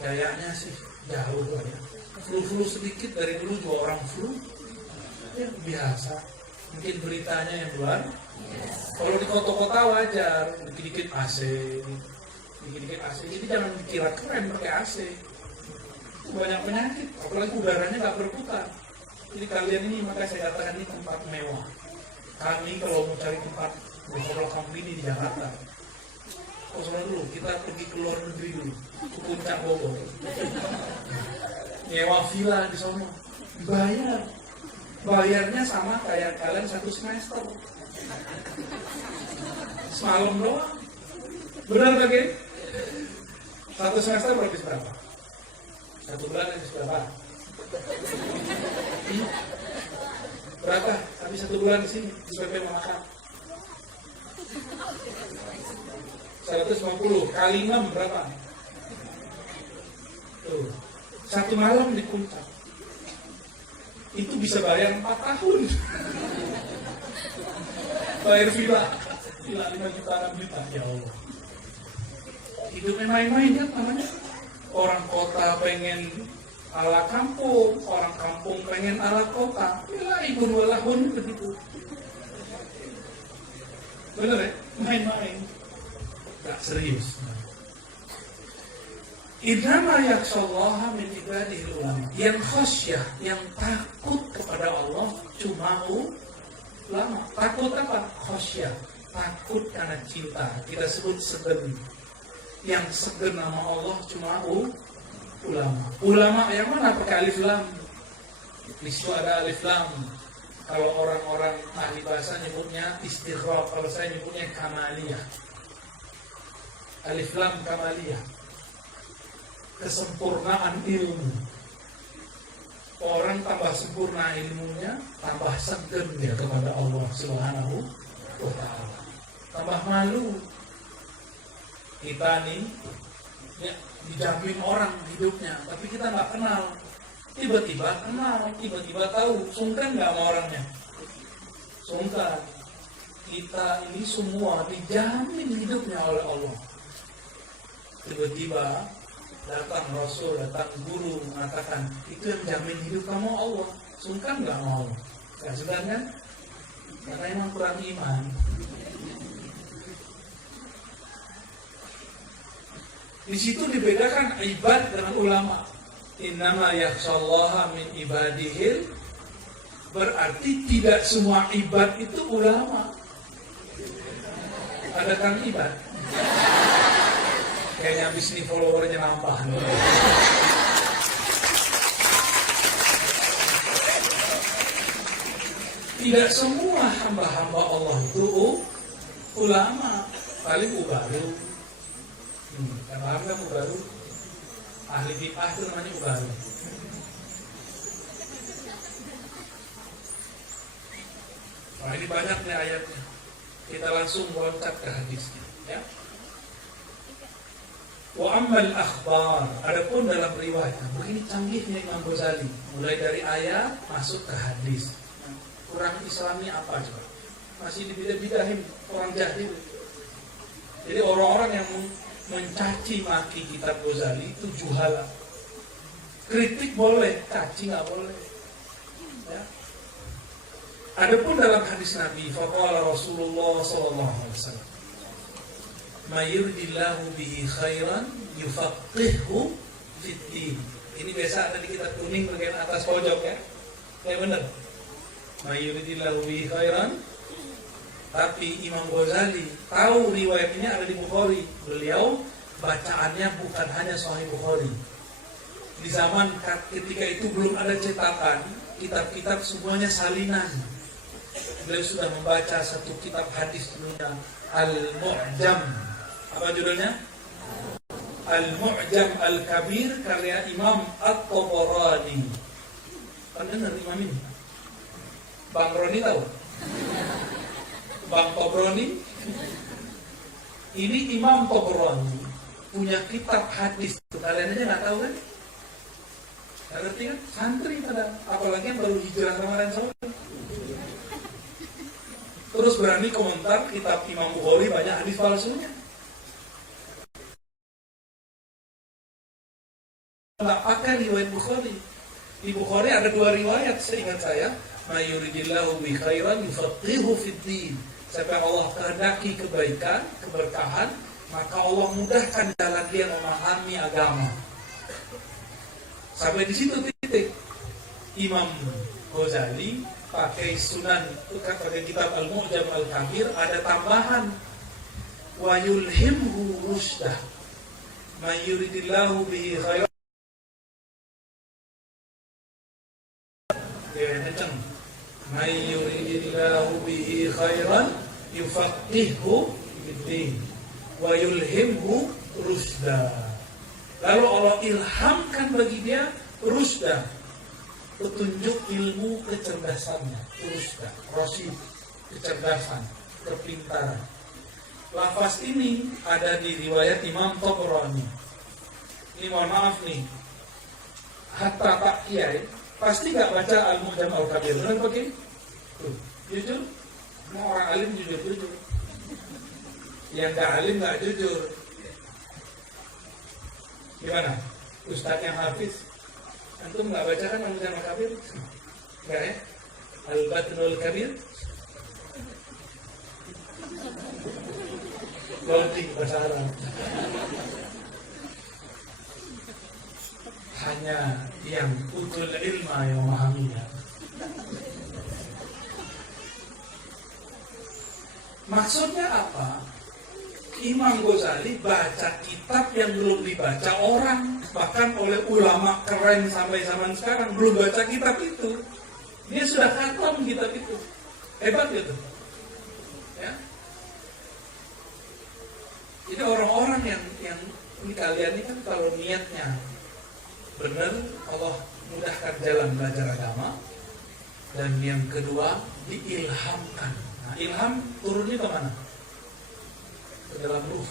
kayaknya sih jauh lah ya. Flu sedikit dari dulu juga orang flu, ya biasa. Mungkin beritanya yang luar. Kalau di kota-kota wajar, dikit-dikit AC, jadi jangan dikira keren pakai AC. Banyak penyakit, apalagi udaranya nggak berputar. Jadi kalian ini, makanya saya katakan ini tempat mewah. Kami kalau mau cari tempat berhotel kampung ini di Jakarta, kosong dulu, kita pergi ke luar negeri dulu, ke Puncak Bogor, nyewa villa di sana, bayarnya sama kayak kalian 1 semester, semalam doang, benar lagi? 1 semester berapa? 1 bulan habis berapa? Berapa? Habis 1 bulan di sini di PP makan 150 kali 6 berapa? Tuh, 1 malam di Puncak itu bisa bayar 4 tahun. Bayar villa 5 juta 6 juta, ya Allah. Hidupnya main-main kan namanya. Orang kota pengen ala kampung, orang kampung pengen ala kota. Ya ibu walahun begitu. Bener ya? Main-main. Gak serius. Innama yakhshallaha min ibadihil ulama. Yang khasyah, yang takut kepada Allah cuma ulama. Takut apa? Khasyah. Takut karena cinta. Kita sebut segen. Yang segen nama Allah cuma ulama. Ulama yang mana pakai alif lam? Di situ ada alif lam. Kalau orang-orang ahli bahasa nyebutnya istighraq, kalau saya nyebutnya kamaliyah. Alif lam kamaliyah. Kesempurnaan ilmu. Orang tambah sempurna ilmunya, tambah segen dia kepada Allah Subhanahu wa ta'ala. Tambah malu. Kita nih ya, dijamin orang hidupnya, tapi kita nggak kenal. Tiba-tiba kenal, tiba-tiba tahu. Sungkan nggak sama orangnya? Sungkan. Kita ini semua dijamin hidupnya oleh Allah. Tiba-tiba datang Rasul, datang guru mengatakan, itu yang jamin hidup kamu Allah. Sungkan nggak mau? Ya sebenarnya karena emang kurang iman. Di situ dibedakan ibad dengan ulama. Innama yakhshallaha min ibadihil, berarti tidak semua ibad itu ulama. Ada kan ibad? Kayaknya habis ini followernya nambah. Tidak semua hamba-hamba Allah itu ulama. Paling baru. Paham kan baru? Ahli bid'ah itu namanya baru. Nah ini banyak nih ayatnya. Kita langsung loncat ke hadisnya, ya. Wa ammal akhbar, adapun dalam riwayat, begini canggihnya Imam Ghazali, mulai dari ayat masuk ke hadis. Kurang Islami apa coba? Masih dibidah-bidahin orang jahil. Jadi orang-orang yang mencaci maki kitab Ghazali itu juhala. Kritik boleh, caci nggak boleh. Ya. Adapun dalam hadis Nabi, faqala Rasulullah SAW, "Mayuridillahu bihi khairan yufaqqihhu fid-din." Ini biasa ada di kitab kuning bagian atas pojok ya. Ya benar. Mayuridillahu bihi khairan. Tapi Imam Ghazali tahu riwayat ini ada di Bukhari. Beliau bacaannya bukan hanya Sahih Bukhari. Di zaman ketika itu belum ada cetakan, kitab-kitab semuanya salinan. Beliau sudah membaca satu kitab hadis judulnya Al-Mu'jam. Apa judulnya? Al-Mu'jam Al-Kabir karya Imam At-Tabarani. Kan dengar Imam ini? Bang Roni tahu? Bang Tobroni, Ini Imam Tabrani punya kitab hadis. Kalian aja nggak tahu kan? Nggak ngerti kan? Santri pada, apalagi yang baru hijrah kemarin Saudi. Terus berani komentar kitab Imam Bukhari banyak hadis palsunya. Nggak pakai riwayat Bukhari. Di Bukhari ada 2 riwayat seingat saya. Mayuridillahu bi khairan yufaqihu fid din. Siapa Allah kehendaki kebaikan, keberkahan, maka Allah mudahkan jalan dia memahami agama. Sampai di situ titik. Imam Ghazali pakai sunan, pakai kitab Al-Mu'jam Al-Kabir, ada tambahan wa yulhimhu rusdah. Mayuridillahu bihi khairan. Ya, kenceng. Mayuridillahu bihi khairan yufaqihhu fid-din wa yulhimhu rusda. Lalu Allah ilhamkan bagi dia rusda, petunjuk ilmu kecerdasannya. Rusda, rasyid, kecerdasan, kepintaran. Lafaz ini ada di riwayat Imam Tabrani. Ini mohon maaf nih, hatta Pak Kiai pasti nggak baca Al-Mu'jam Al-Kabir, benar pakai? Tuh, jujur, semua orang alim jujur. Yang nggak alim nggak jujur. Gimana? Ustadz yang hafiz, antum nggak baca kan Al-Mu'jam Al-Kabir? Nggak ya? Al-Batnul Kabir? Loading bahasa Arab. Hanya yang utul ilma yang memahaminya. Maksudnya apa? Imam Ghazali baca kitab yang belum dibaca orang, bahkan oleh ulama keren sampai zaman sekarang belum baca kitab itu. Dia sudah khatam kitab itu. Hebat gitu. Ya. Jadi orang-orang yang ini kalian ini kan kalau niatnya benar, Allah mudahkan jalan belajar agama. Dan yang kedua, diilhamkan. Nah, ilham turunnya ke mana? Ke dalam ruh.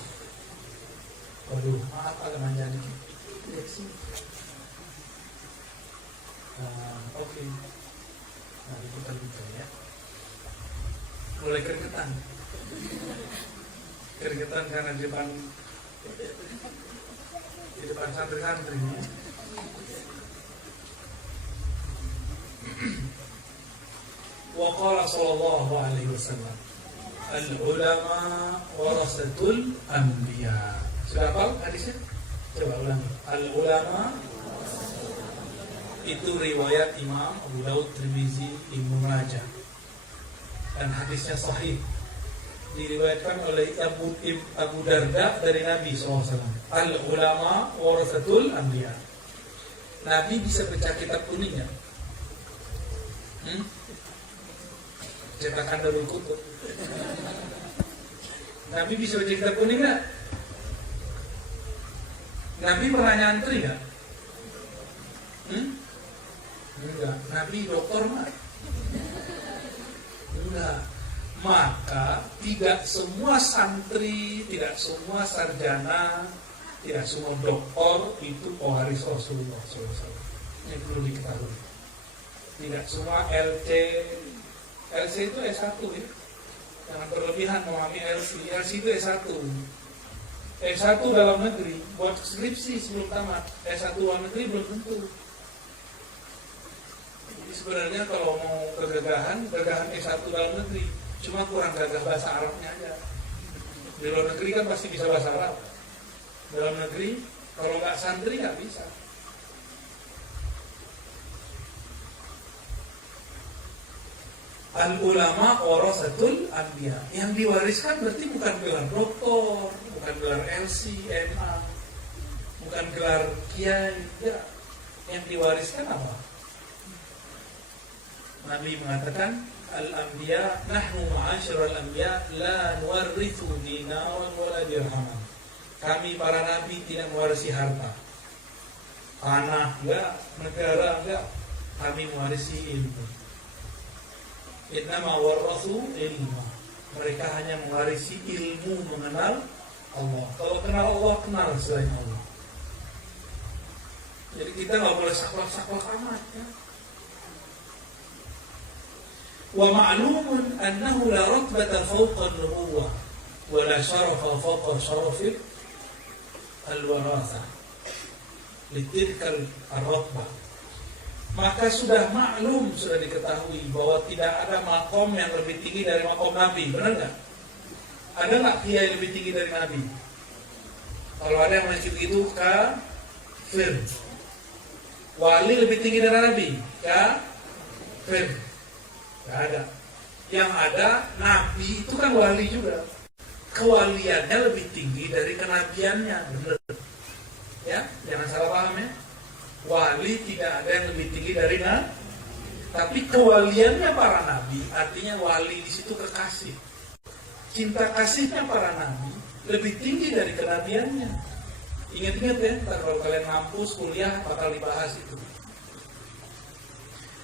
Waduh, maaf agak manja dikit. Oke. Nah, diputar-putar ya. Mulai kergetan. Kergetan karena di depan santri-santri. Wa qala sallallahu alaihi wasallam, al-ulama warasatul anbiya. Sudah hafal hadisnya? Coba ulangi. Al-ulama itu riwayat Imam Abu Daud, Tirmizi, Ibnu Majah. Dan hadisnya sahih. Diriwayatkan oleh Abu Darda dari Nabi SAW. Al-ulama warasatul anbiya. Nabi bisa baca kitab kuning ya? Cetakan Darul Kutub. Nabi bisa baca kitab kuning nggak? Nabi pernah nyantri nggak? Enggak. Nabi dokter mah? Enggak. Maka tidak semua santri, tidak semua sarjana, tidak semua doktor itu pewaris Rasulullah SAW. Ini perlu diketahui. Tidak semua LC itu S1 ya. Jangan berlebihan memahami LC. LC itu S1. S1 dalam negeri buat skripsi sebelum tamat. S1 luar negeri belum tentu. Jadi sebenarnya kalau mau gagahan S1 dalam negeri, cuma kurang gagah bahasa Arabnya aja. Di luar negeri kan pasti bisa bahasa Arab. Dalam negeri kalau nggak santri nggak bisa. Al-ulama warasatul anbiya. Yang diwariskan berarti bukan gelar doktor, bukan gelar LC, MA, bukan gelar kiai. Ya. Yang diwariskan apa? Nabi mengatakan, al-anbiya nahnu ma'asyiral anbiya la nuwarrithu dinaran wala dirhaman. Kami para nabi tidak mewarisi harta. Tanah enggak, negara enggak. Kami mewarisi ilmu. Innama warathu ilma. Mereka hanya mewarisi ilmu mengenal Allah. Kalau kenal Allah, kenal selain Allah. Jadi kita nggak boleh saklek-saklek amat ya. Wa ma'lumun annahu la ratbata fawqa an-nubuwah wa la syarafa fawqa syarafil al-waratha litilkal ar-ratbah. Maka sudah maklum, sudah diketahui bahwa tidak ada makom yang lebih tinggi dari makom Nabi. Benar nggak? Ada nggak kiai lebih tinggi dari Nabi? Kalau ada yang masjid itu kafir. Wali lebih tinggi dari Nabi? Kafir. Nggak ada. Yang ada Nabi itu kan wali juga. Kewaliannya lebih tinggi dari kenabiannya, benar? Ya, jangan salah paham ya. Wali tidak ada yang lebih tinggi dari Nabi. Tapi kewaliannya para Nabi, artinya wali di situ kekasih. Cinta kasihnya para Nabi lebih tinggi dari kenabiannya. Ingat-ingat ya, kalau kalian ngampus kuliah bakal dibahas itu.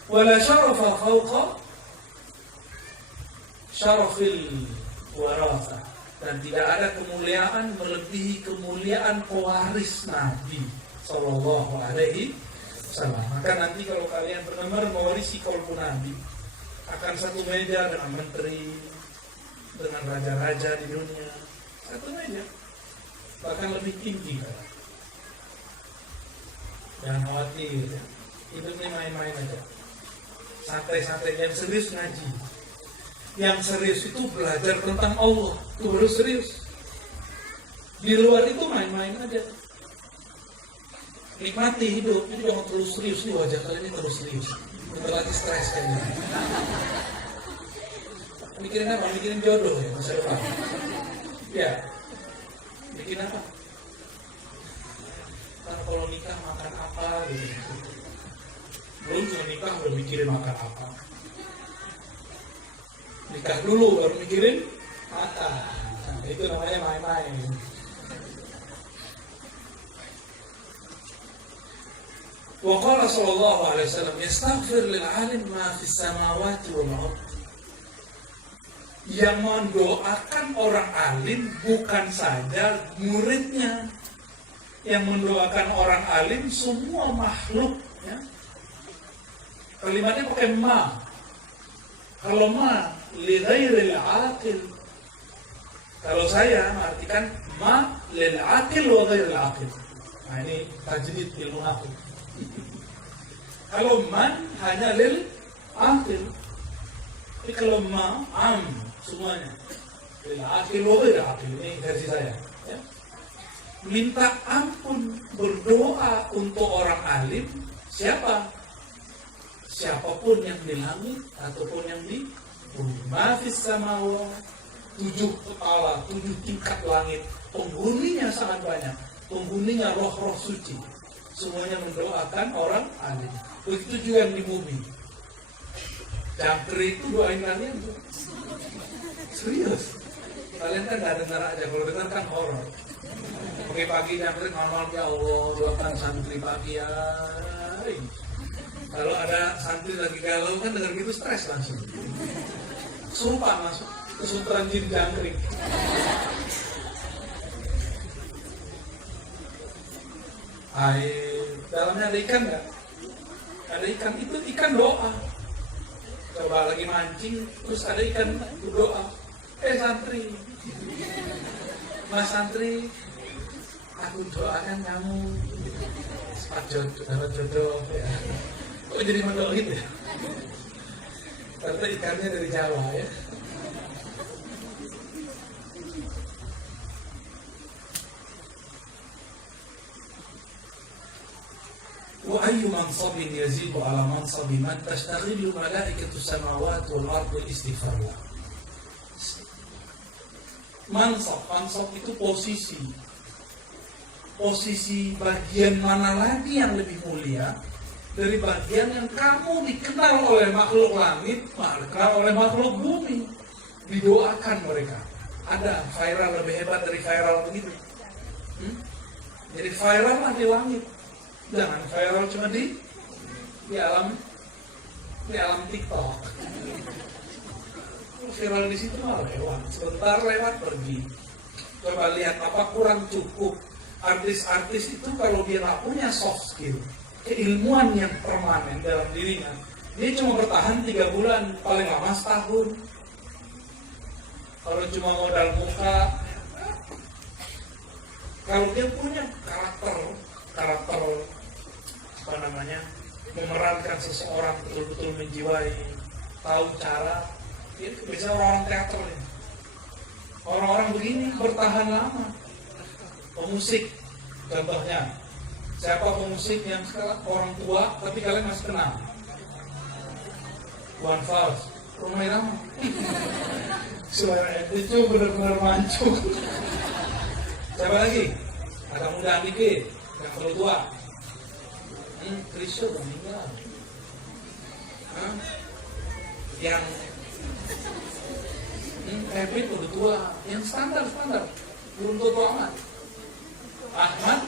Wala syarafa fawqa syarafil waratha, dan tidak ada kemuliaan melebihi kemuliaan pewaris Nabi Sallallahu Alaihi Wasallam. Maka nanti kalau kalian benar-benar mewarisi kalbu Nabi, akan satu meja dengan menteri, dengan raja-raja di dunia, satu meja, bahkan lebih tinggi kan. Jangan khawatir ya. Hidupnya main-main aja, santai-santai. Yang serius ngaji, yang serius itu belajar tentang Allah, itu baru serius. Di luar itu main-main aja. Nikmati hidup, jadi jangan terus serius. Nih wajah kalian ini terus serius, bentar lagi stres kayaknya. Mikirin apa? Mikirin jodoh ya masa depan. Ya, bikin apa? Karena kalau nikah makan apa gitu. Belum sudah nikah udah mikirin makan apa. Nikah dulu baru mikirin makan. Nah, itu namanya main-main. Wa qala sallallahu alaihi wasallam yastaghfir lil 'alim ma fis samawati wal ardh. Yang mendoakan orang alim bukan saja muridnya, yang mendoakan orang alim semua makhluk ya. Kalimatnya pakai ma. Kalau ma li ghairil aqil, kalau saya mengartikan ma lil aqil wa ghairil aqil. Nah ini tajdid ilmu nahwu. Kalau man hanya lil aqil, tapi kalau ma am semuanya. Lil aqil wa ghairil aqil, ini versi saya ya. Minta ampun, berdoa untuk orang alim siapa? Siapapun yang di langit ataupun yang di bumi. Mafis samawa, 7 kepala, 7 tingkat langit, penghuninya sangat banyak, penghuninya roh-roh suci, semuanya mendoakan orang alim. Begitu juga yang di bumi. Jangkrik itu doain kalian tuh. Serius. Kalian kan gak dengar aja, kalau dengar kan horor. Pagi-pagi jangkrik ngomong, ya Allah, doakan santri pagi ya. Kalau ada santri lagi galau kan dengar gitu stres langsung. Sumpah masuk kesukaran jin jangkrik. Air dalamnya ada ikan nggak? Ada ikan, itu ikan doa. Coba lagi mancing terus ada ikan doa. Santri, Mas santri, aku doakan kamu cepat dapat jodoh ya. Kok jadi mandor gitu ya? Ternyata ikannya dari Jawa ya. Wa ayyu mansabin yazidu ala mansabi man tashtaghilu malaikatu samawati wal ardi istighfar. Mansab itu posisi bagian mana lagi yang lebih mulia dari bagian yang kamu dikenal oleh makhluk langit, dikenal oleh makhluk bumi, didoakan mereka. Ada viral lebih hebat dari viral begitu? Jadi viral lah di langit, jangan viral cuma di alam TikTok. Viral di situ malah lewat, sebentar lewat pergi. Coba lihat apa kurang cukup. Artis-artis itu kalau dia nggak punya soft skill, keilmuan yang permanen dalam dirinya, dia cuma bertahan 3 bulan, paling lama setahun. Kalau cuma modal muka, kalau dia punya karakter apa namanya, memerankan seseorang betul-betul menjiwai, tahu cara, itu bisa orang teater ya. Orang-orang begini bertahan lama. Pemusik, contohnya, siapa pemusik yang sekarang orang tua tapi kalian masih kenal? Iwan Fals, Rhoma Irama. Suara itu benar-benar mancung. Siapa lagi? Agak muda dikit, yang terlalu tua. Krisya udah meninggal. Yang Kevin udah tua, yang standar belum tua amat. Ahmad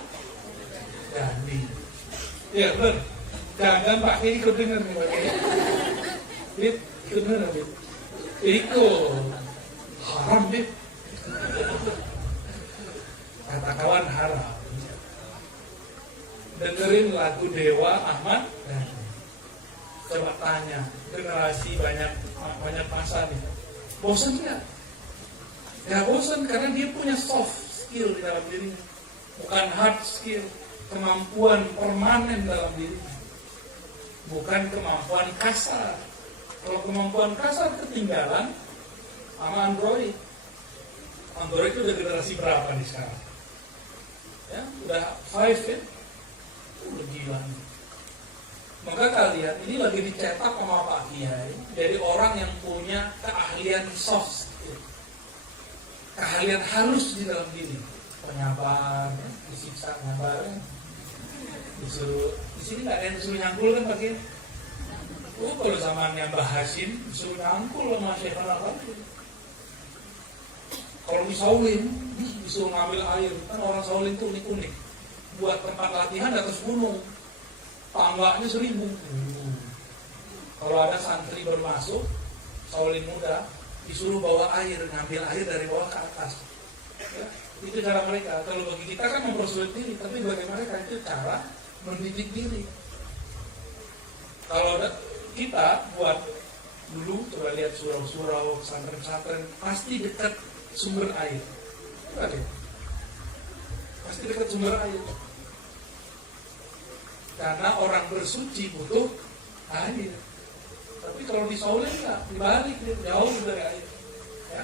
Dhani, ya benar. Jangan pakai ikut dengar nih, Bib, ikut dengar Bib. Ikut haram Bib. Kata kawan haram. Dengerin lagu Dewa Ahmad Dhani. Coba tanya generasi banyak masa nih. Bosan nggak? Ya bosan karena dia punya soft skill di dalam dirinya, bukan hard skill, kemampuan permanen dalam dirinya, bukan kemampuan kasar. Kalau kemampuan kasar ketinggalan sama Android. Android itu udah generasi berapa nih sekarang? Ya, udah 5 ya? Udah gila nih. Maka kalian ini lagi dicetak sama Pak Kiai dari orang yang punya keahlian soft skill, keahlian halus di dalam diri, penyabar, disiksa nyabar, disuruh di sini nggak ada yang disuruh nyangkul kan Pak Kiai? Kalau zamannya Mbah Hasim disuruh nyangkul sama Syekh Al-Albani. Kalau di Shaolin disuruh ngambil air, kan orang Shaolin tuh unik-unik, buat tempat latihan di atas gunung. Tangganya 1000. Kalau ada santri baru masuk, Shaolin muda, disuruh bawa air, ngambil air dari bawah ke atas. Ya, itu cara mereka. Kalau bagi kita kan mempersulit diri, tapi bagi mereka itu cara mendidik diri. Kalau kita buat dulu, coba lihat surau-surau, pesantren-pesantren, pasti dekat sumber air. Coba lihat. Pasti dekat sumber air. Karena orang bersuci butuh air. Tapi kalau di Shaolin enggak, dibalik, jauh dari air. Ya.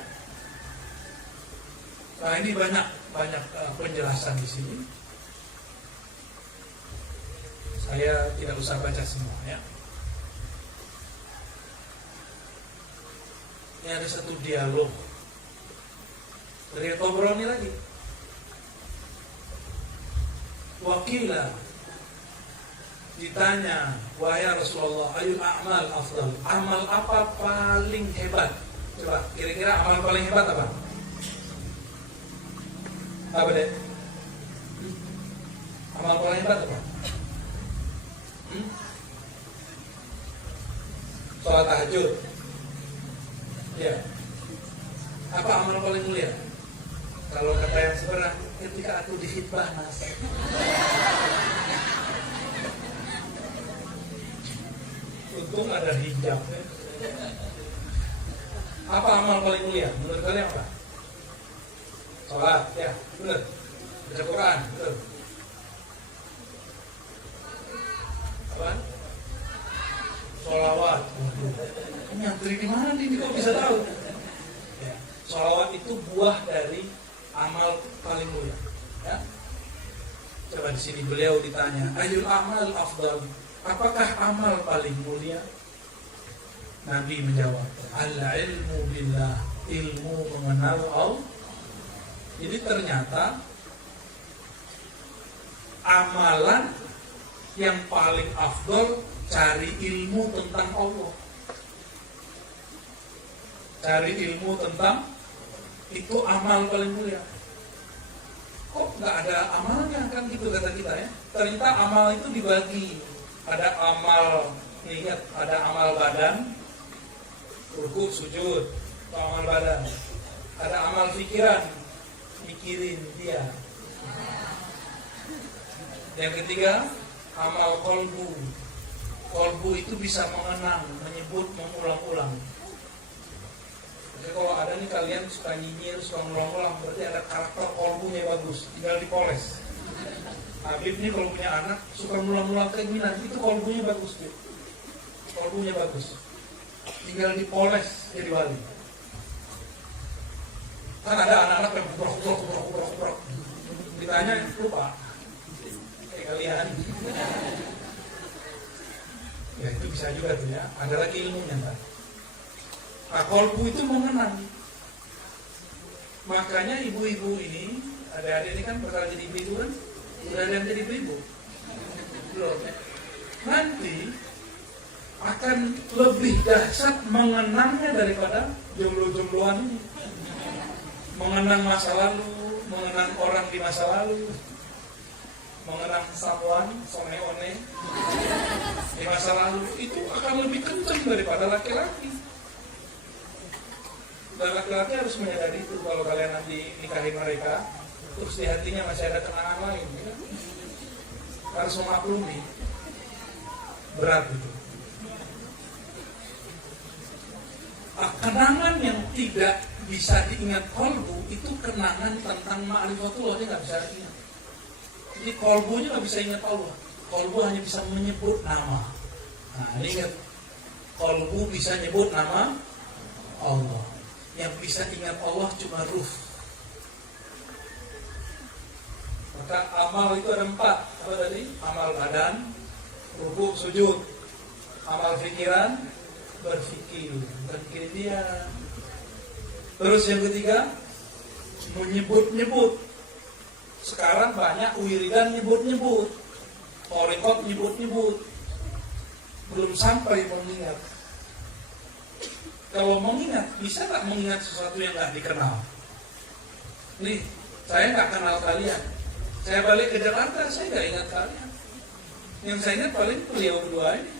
Nah ini banyak penjelasan di sini. Saya tidak usah baca semua ya. Ini ada satu dialog dari Tobroni lagi. Wakilah ditanya, wahai Rasulullah, ayu a'mal afdal, amal apa paling hebat? Coba, kira-kira amal paling hebat apa? Apa deh? Amal paling hebat apa? Sholat tahajud. Ya. Apa amal paling mulia? Kalau kata yang sebenarnya, ketika aku dihitbah Mas. Untung ada hijab. Apa amal paling mulia? Menurut kalian apa? Sholat, ya, benar. Baca Quran, benar. Apa? Sholawat. Nyantri di mana nih? Kok bisa tahu? Ya. Sholawat itu buah dari amal paling mulia. Ya. Coba di sini beliau ditanya, ayul amal afdal. Apakah amal paling mulia? Nabi menjawab, al-ilmu billah, ilmu mengenal Allah. Jadi ternyata amalan yang paling afdal cari ilmu tentang Allah. Cari ilmu tentang itu amal paling mulia. Kok nggak ada amalnya kan gitu kata kita ya? Ternyata amal itu dibagi. Ada amal niat, ada amal badan, ruku, sujud, itu amal badan. Ada amal pikiran, mikirin dia. Yang ketiga, amal kolbu. Kolbu itu bisa mengenang, menyebut, mengulang-ulang. Jadi kalau ada nih kalian suka nyinyir, suka ngulang-ulang, berarti ada karakter kolbunya bagus, tinggal dipoles. Habib nih kalau punya anak suka ngulang-ulang keinginan, itu kolbunya bagus tuh. Kolbunya bagus, tinggal dipoles jadi wali. Kan ada anak-anak yang kubrok, ditanya lupa. Kayak kalian. Ya itu bisa juga tuh ya, ada lagi ilmunya kan. Nah, kolbu itu mengenang. Makanya ibu-ibu ini, adik-adik ini kan bakal jadi ibu kan, udah ada yang jadi ibu belum? Nanti akan lebih dahsyat mengenangnya daripada jomblo-jombloan ini. Mengenang masa lalu, mengenang orang di masa lalu, mengenang samuan, sone-one di masa lalu, itu akan lebih kencang daripada laki-laki. Dan laki-laki harus menyadari itu kalau kalian nanti nikahi mereka, terus di hatinya masih ada kenangan lain, ya? Harus memaklumi, berat itu. Kenangan yang tidak bisa diingat kolbu itu kenangan tentang ma'rifatullah, dia nggak bisa ingat. Jadi kolbunya nggak bisa ingat Allah, kolbu hanya bisa menyebut nama. Nah, ingat, kolbu bisa nyebut nama Allah. Yang bisa ingat Allah cuma ruh. Maka amal itu ada 4. Apa tadi? Amal badan, rukuk, sujud. Amal pikiran, berpikir, bukan mikirin dia. Terus yang ketiga, menyebut-nyebut. Sekarang banyak wiridan nyebut-nyebut, thariqat nyebut-nyebut. Belum sampai mengingat. Kalau mengingat, bisa nggak mengingat sesuatu yang nggak dikenal? Nih, saya nggak kenal kalian. Saya balik ke Jakarta, saya nggak ingat kalian. Yang saya ingat paling beliau berdua ini.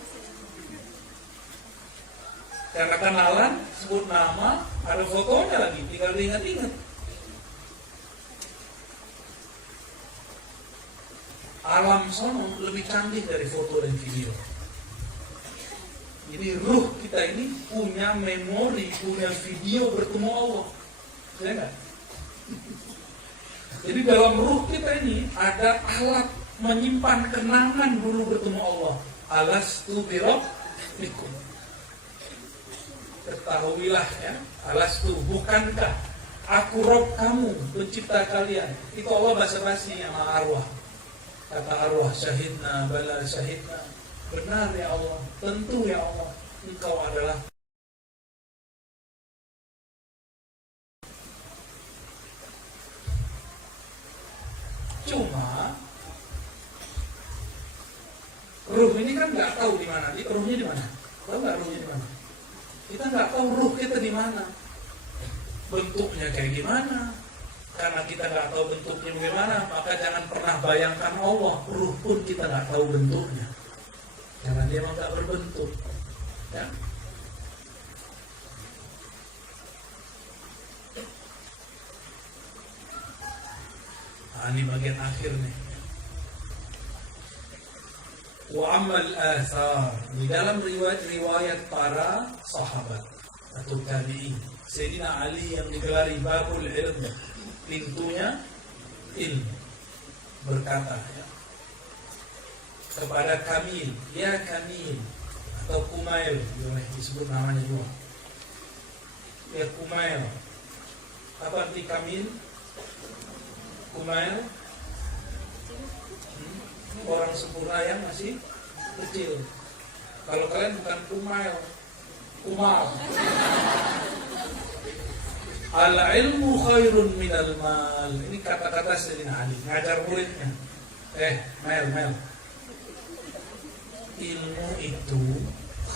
Karena kenalan, sebut nama, ada fotonya lagi, tinggal diingat-ingat. Alam sono lebih canggih dari foto dan video. Jadi ruh kita ini punya memori, punya video bertemu Allah. Ya enggak? Jadi dalam ruh kita ini ada alat menyimpan kenangan dulu bertemu Allah. Alastu birabbikum. Ketahuilah ya, alastu, bukankah aku Rob kamu, pencipta kalian. Itu Allah basa-basi sama arwah. Kata arwah, syahidna, bala syahidna. Benar ya Allah, tentu ya Allah, Engkau adalah. Cuma ruh ini kan nggak tahu di mana, ruhnya di mana? Tahu nggak ruhnya di mana? Kita nggak tahu ruh kita di mana, bentuknya kayak gimana. Karena kita nggak tahu bentuknya bagaimana, maka jangan pernah bayangkan Allah. Ruh pun kita nggak tahu bentuknya. Karena dia memang tak berbentuk, ya. Nah, ini bagian akhir nih. Wa amal athar, di dalam riwayat para sahabat atau tabi'in, Sayyidina Ali yang digelari babul ilm, pintunya ilmu, berkata ya, kepada Kamil, ya Kamil, atau Kumail, boleh disebut namanya juga. Ya Kumail, apa arti Kamil? Kumail, orang sempurna yang masih kecil. Kalau kalian bukan Kumail, Kumal. Al-ilmu khairun minal mal. Ini kata-kata Sayyidina Ali, ngajar muridnya. Mel. Ilmu itu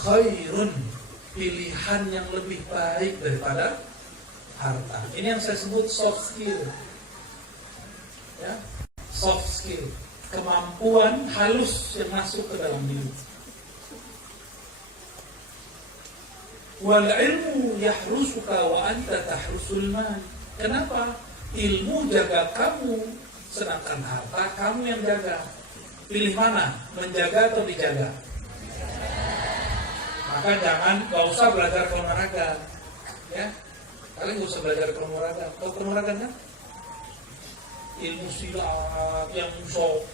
khairun, pilihan yang lebih baik daripada harta. Ini yang saya sebut soft skill, ya, soft skill, kemampuan halus yang masuk ke dalam diri. Wal ilmu yahrusuka wa anta tahrusul mal. Kenapa? ilmu jaga kamu, sedangkan harta kamu yang jaga. Pilih mana? Menjaga atau dijaga? Maka gak usah belajar olahraga, ya. Kalian gak usah belajar olahraga. Tahu olahraga kan? Ilmu silat yang sok,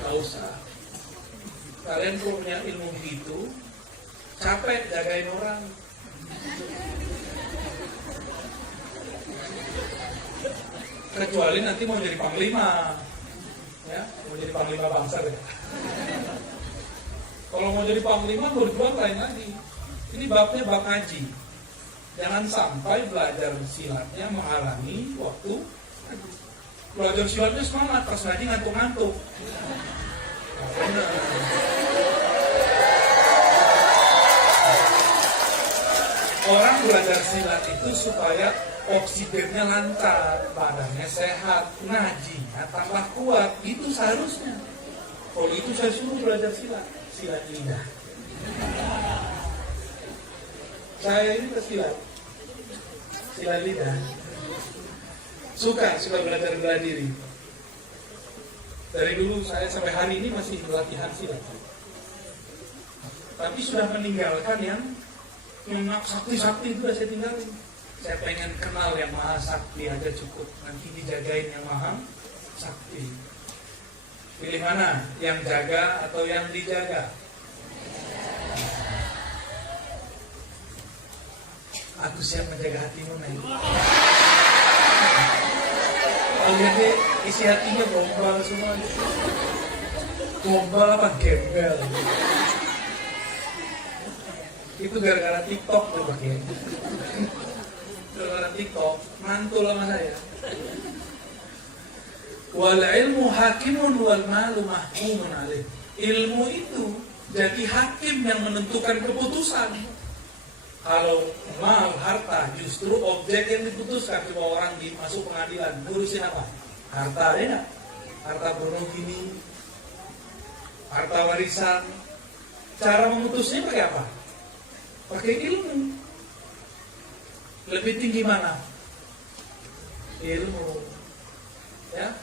gak usah. Kalian kalau punya ilmu begitu, capek jagain orang. Kecuali nanti mau jadi panglima, ya, mau jadi panglima bangsa deh. Kalau mau jadi panglima berjuang lain lagi. Ini babnya bab ngaji. Jangan sampai belajar silatnya menghalangi waktu ngaji. Belajar silatnya semangat, pas ngaji ngantuk-ngantuk. Orang belajar silat itu supaya oksigennya lancar, badannya sehat, ngajinya tambah kuat. Itu seharusnya. Kalau itu saya suruh belajar silat lidah. Saya ini silat lidah. Suka belajar bela diri. Dari dulu saya sampai hari ini masih latihan silat. Tapi sudah meninggalkan yang sakti-sakti itu sudah saya tinggalin. Saya pengen kenal yang maha sakti aja cukup. Nanti dijagain yang maha sakti. Pilih mana? Yang jaga atau yang dijaga? Aku siap menjaga hatimu, Neng. Lihat deh, isi hatinya gombal semua. Gombal apa gembel? Itu gara-gara TikTok tuh pakai. Gara-gara TikTok, mantul sama saya. Wal ilmu hakimun wal malu mahkumun alaih. Ilmu itu jadi hakim yang menentukan keputusan. Kalau mal, harta, justru objek yang diputuskan. Coba orang masuk pengadilan, ngurusin apa? Harta, ya? Harta bermogini, harta warisan. Cara memutusnya pakai apa? Pakai ilmu. Lebih tinggi mana? Ilmu. Ya?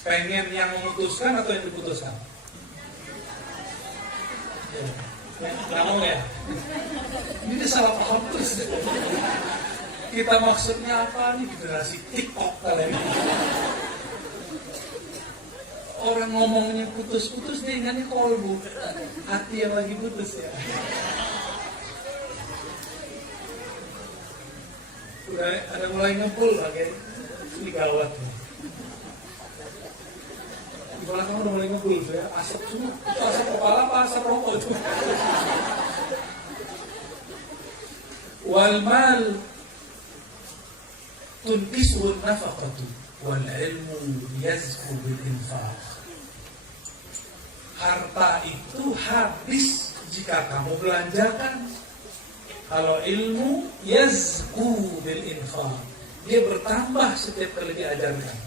Pengen yang memutuskan atau yang diputuskan? Ya. Nggak mau ya? Ini salah paham terus. Kita maksudnya apa nih? Generasi TikTok kalian. Orang ngomongnya putus-putus dia ingatnya kolbu. Hati yang lagi putus ya. Udah ada mulai ngepul lagi. Ini gawat nih. Di belakang udah mulai ngepul ya. Asap semua. Itu asap kepala apa asap rokok itu? Wal mal tunqisuhu nafaqatu wal ilmu yazku bil infaq. Harta itu habis jika kamu belanjakan. Kalau ilmu yazku bil infaq, dia bertambah setiap kali diajarkan.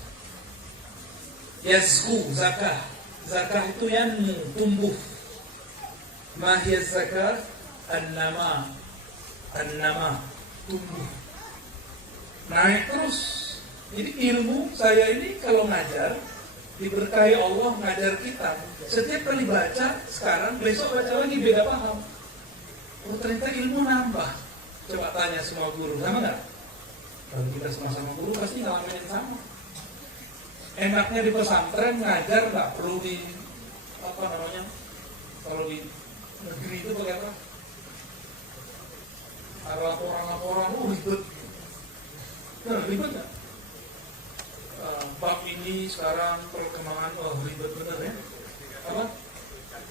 Yazku zakah, zakah itu yang tumbuh. Mahiyaz zakah an-nama, tumbuh, naik terus. Jadi ilmu saya ini kalau ngajar diberkahi Allah ngajar kita. Setiap kali baca sekarang, besok baca lagi beda paham. Oh ternyata ilmu nambah. Coba tanya semua guru, sama nggak? Kalau kita sama-sama guru pasti ngalamin yang sama. Enaknya di pesantren ngajar nggak perlu di apa namanya? Kalau di negeri itu pakai apa? Ada laporan-laporan, ribet. Nah, ribet nggak? Bab ini sekarang perkembangan, ribet bener ya? Apa?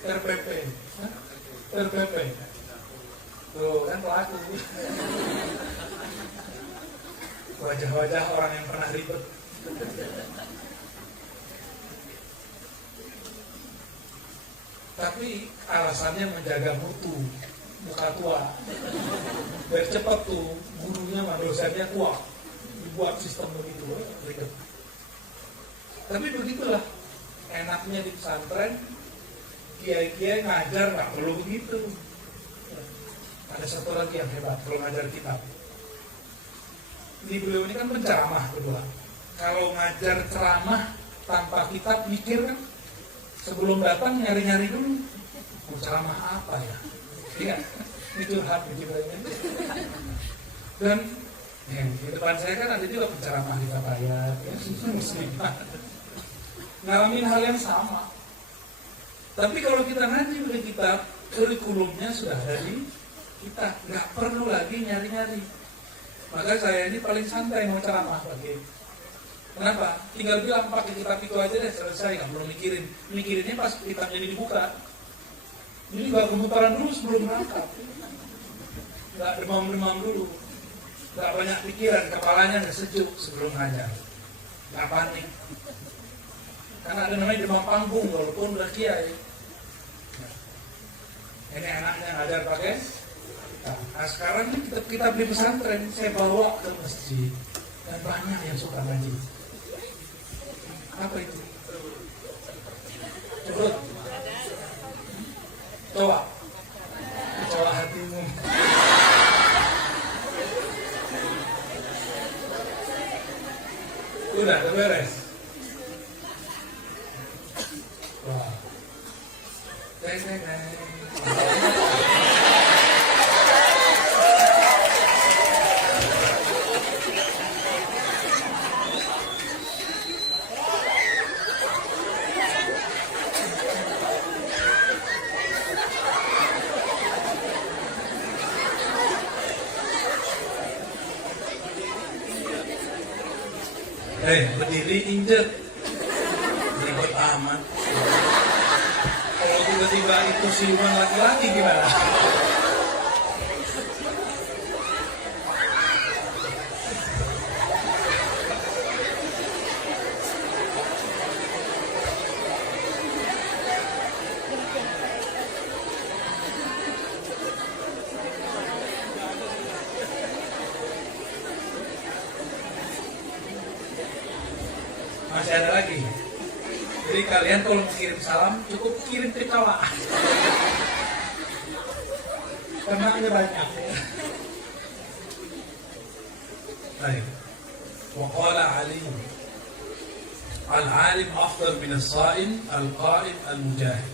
RPP, RPP. Tuh kan pelaku. Wajah-wajah orang yang pernah ribet. Tapi alasannya menjaga muka tua. Biar cepat tuh gurunya sama dosennya tua. Dibuat sistem begitu, ribet. Tapi begitulah enaknya di pesantren, kiai-kiai ngajar nggak perlu begitu. Ada satu lagi yang hebat kalau ngajar kitab. di beliau ini kan penceramah kedua. Kalau ngajar ceramah tanpa kitab mikir kan, sebelum datang nyari-nyari dulu mau ceramah apa ya. Iya, itu hati kita ini. Dan di depan saya kan ada juga penceramah di Kapayat, ya, muslimah. Ngalamin hal yang sama. Tapi kalau kita ngaji udah kitab, kurikulumnya sudah ada di kita, nggak perlu lagi nyari-nyari. Maka saya ini paling santai mau ceramah pakai. Kenapa? Tinggal bilang pakai kitab itu aja deh, selesai, nggak perlu mikirin. Mikirinnya pas kitabnya ini dibuka. Ini juga pemutaran dulu sebelum berangkat. Nggak demam-demam dulu. Nggak banyak pikiran, kepalanya nggak sejuk sebelum ngajar. Nggak panik. Karena ada namanya demam panggung walaupun udah kiai. Ini anaknya ngajar pakai. Nah sekarang ini kita beli pesantren, saya bawa ke masjid dan banyak yang suka ngaji. Apa itu? Coba hatimu. Udah beres. Wah. Berdiri injek ribet amat. Kalau tiba-tiba itu siluman laki-laki gimana? Masih ada lagi. Jadi kalian kalau mau kirim salam cukup kirim ketawa. Karena ada banyak. Baik. Waqala Ali al-alim afdal min as-sa'im al-qa'im al-mujahid.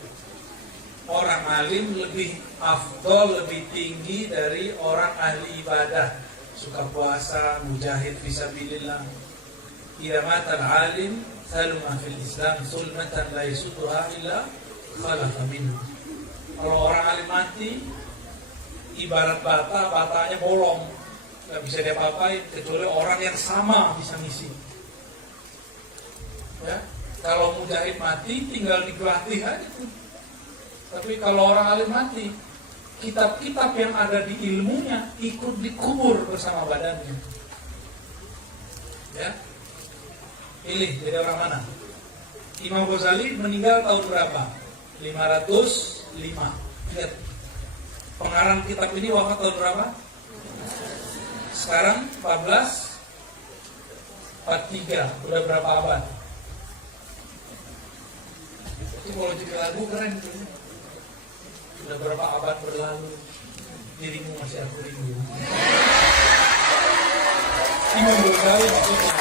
Orang alim lebih afdal, lebih tinggi dari orang ahli ibadah, suka puasa, mujahid fisabilillah. Idza mata al-alim salma fil Islam sulmatan la yasutuha illa khalafa minhu. Kalau orang alim mati ibarat bata, batanya bolong, nggak bisa diapa-apain kecuali orang yang sama bisa ngisi. Ya, kalau mujahid mati tinggal digelatih aja tuh. Tapi kalau orang alim mati, kitab-kitab yang ada di ilmunya ikut dikubur bersama badannya. Ya. Pilih jadi orang mana? Imam Ghazali meninggal tahun berapa? 505. Lihat. Pengarang kitab ini wafat tahun berapa? Sekarang 1443. Udah berapa abad? Itu kalau jadi lagu keren tuh. Udah berapa abad berlalu, dirimu masih aku rindu. Imam Ghazali maksudnya.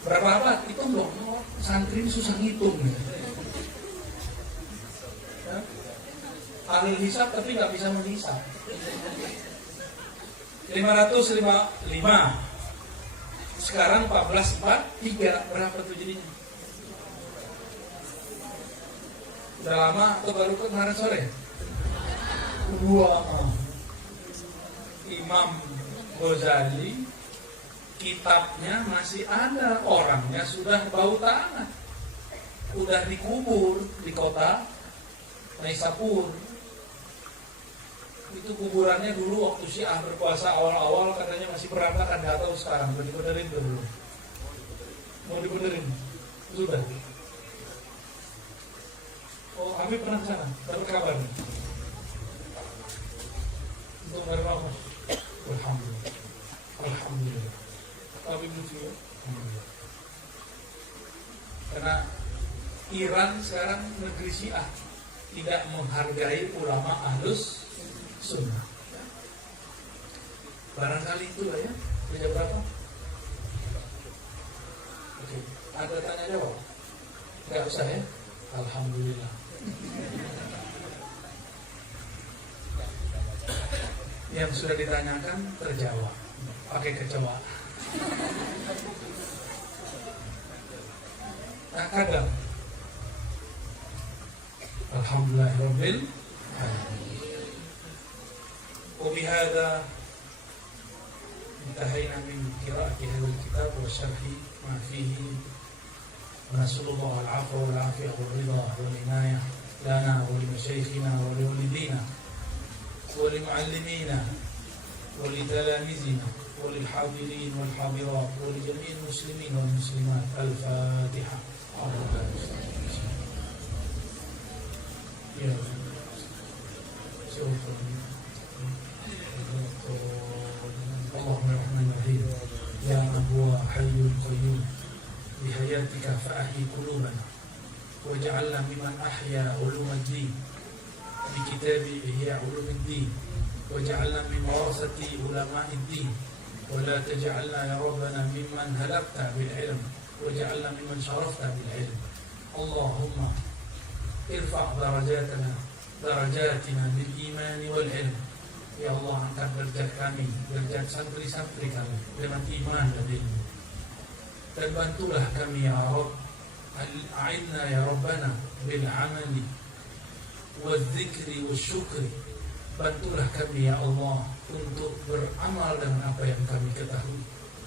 Berapa abad? Itu dong, santri ini susah ngitung. Ya. Ahli hisab tapi nggak bisa menghisab. 505. Sekarang 1443. Berapa tuh jadinya? Udah lama atau baru kemarin sore? Wah. Imam Ghazali kitabnya masih ada, orangnya sudah bau tanah, udah dikubur di kota Naisapur. Itu kuburannya dulu waktu Syiah berkuasa awal-awal katanya masih berantakan, nggak tahu sekarang udah dibenerin dulu. Mau dibenerin? Sudah. Oh, kami pernah ke sana, dapat kabar. Untuk berapa? Alhamdulillah. Alhamdulillah. Tapi muslim. Karena Iran sekarang negeri Syiah tidak menghargai ulama ahlus sunnah. Barangkali itulah ya. Kerja berapa? Oke. Ada tanya jawab? Nggak usah ya? Alhamdulillah. Yang sudah ditanyakan terjawab. Pakai kecoa. Nah, kadang Alhamdulillahirabbil alamin. وبهذا انتهينا من قراءة هذا الكتاب وشرح ما فيه. ونسأل الله العفو والعافية والرضا والعناية لنا ولمشايخنا ولوالدينا ولمعلمينا ولتلاميذنا وللحاضرين والحاضرات ولجميع المسلمين والمسلمات. الفاتحة. يا اللهم الرحمن الرحيم يا من هو حي قيوم بحياتك فأحيي قلوبنا واجعلنا ممن أحيا علوم الدين بكتاب إحياء علوم الدين واجعلنا من ورثة علماء الدين ولا تجعلنا يا ربنا ممن هلكت بالعلم واجعلنا ممن شرفت بالعلم. اللهم ارفع درجاتنا بالإيمان والعلم. Ya Allah, angkat derajat kami, derajat santri-santri kami dengan iman dan ilmu. Dan bantulah kami ya Rabb, a'inna ya Rabbana bil amali wal dzikri wal syukri. Bantulah kami ya Allah untuk beramal dengan apa yang kami ketahui,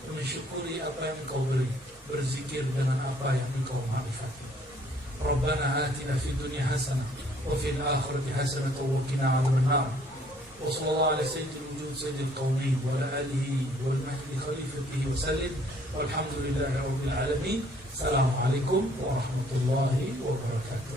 mensyukuri apa yang Engkau beri, berzikir dengan apa yang Engkau ma'rifati. Rabbana atina fid dunya hasanah wa fil akhirati hasanah wa qina adzaban nar. وصلى الله على سيد الوجود سيد القومين وعلى آله والمهدي خليفته وسلم والحمد لله رب العالمين. السلام عليكم ورحمة الله وبركاته.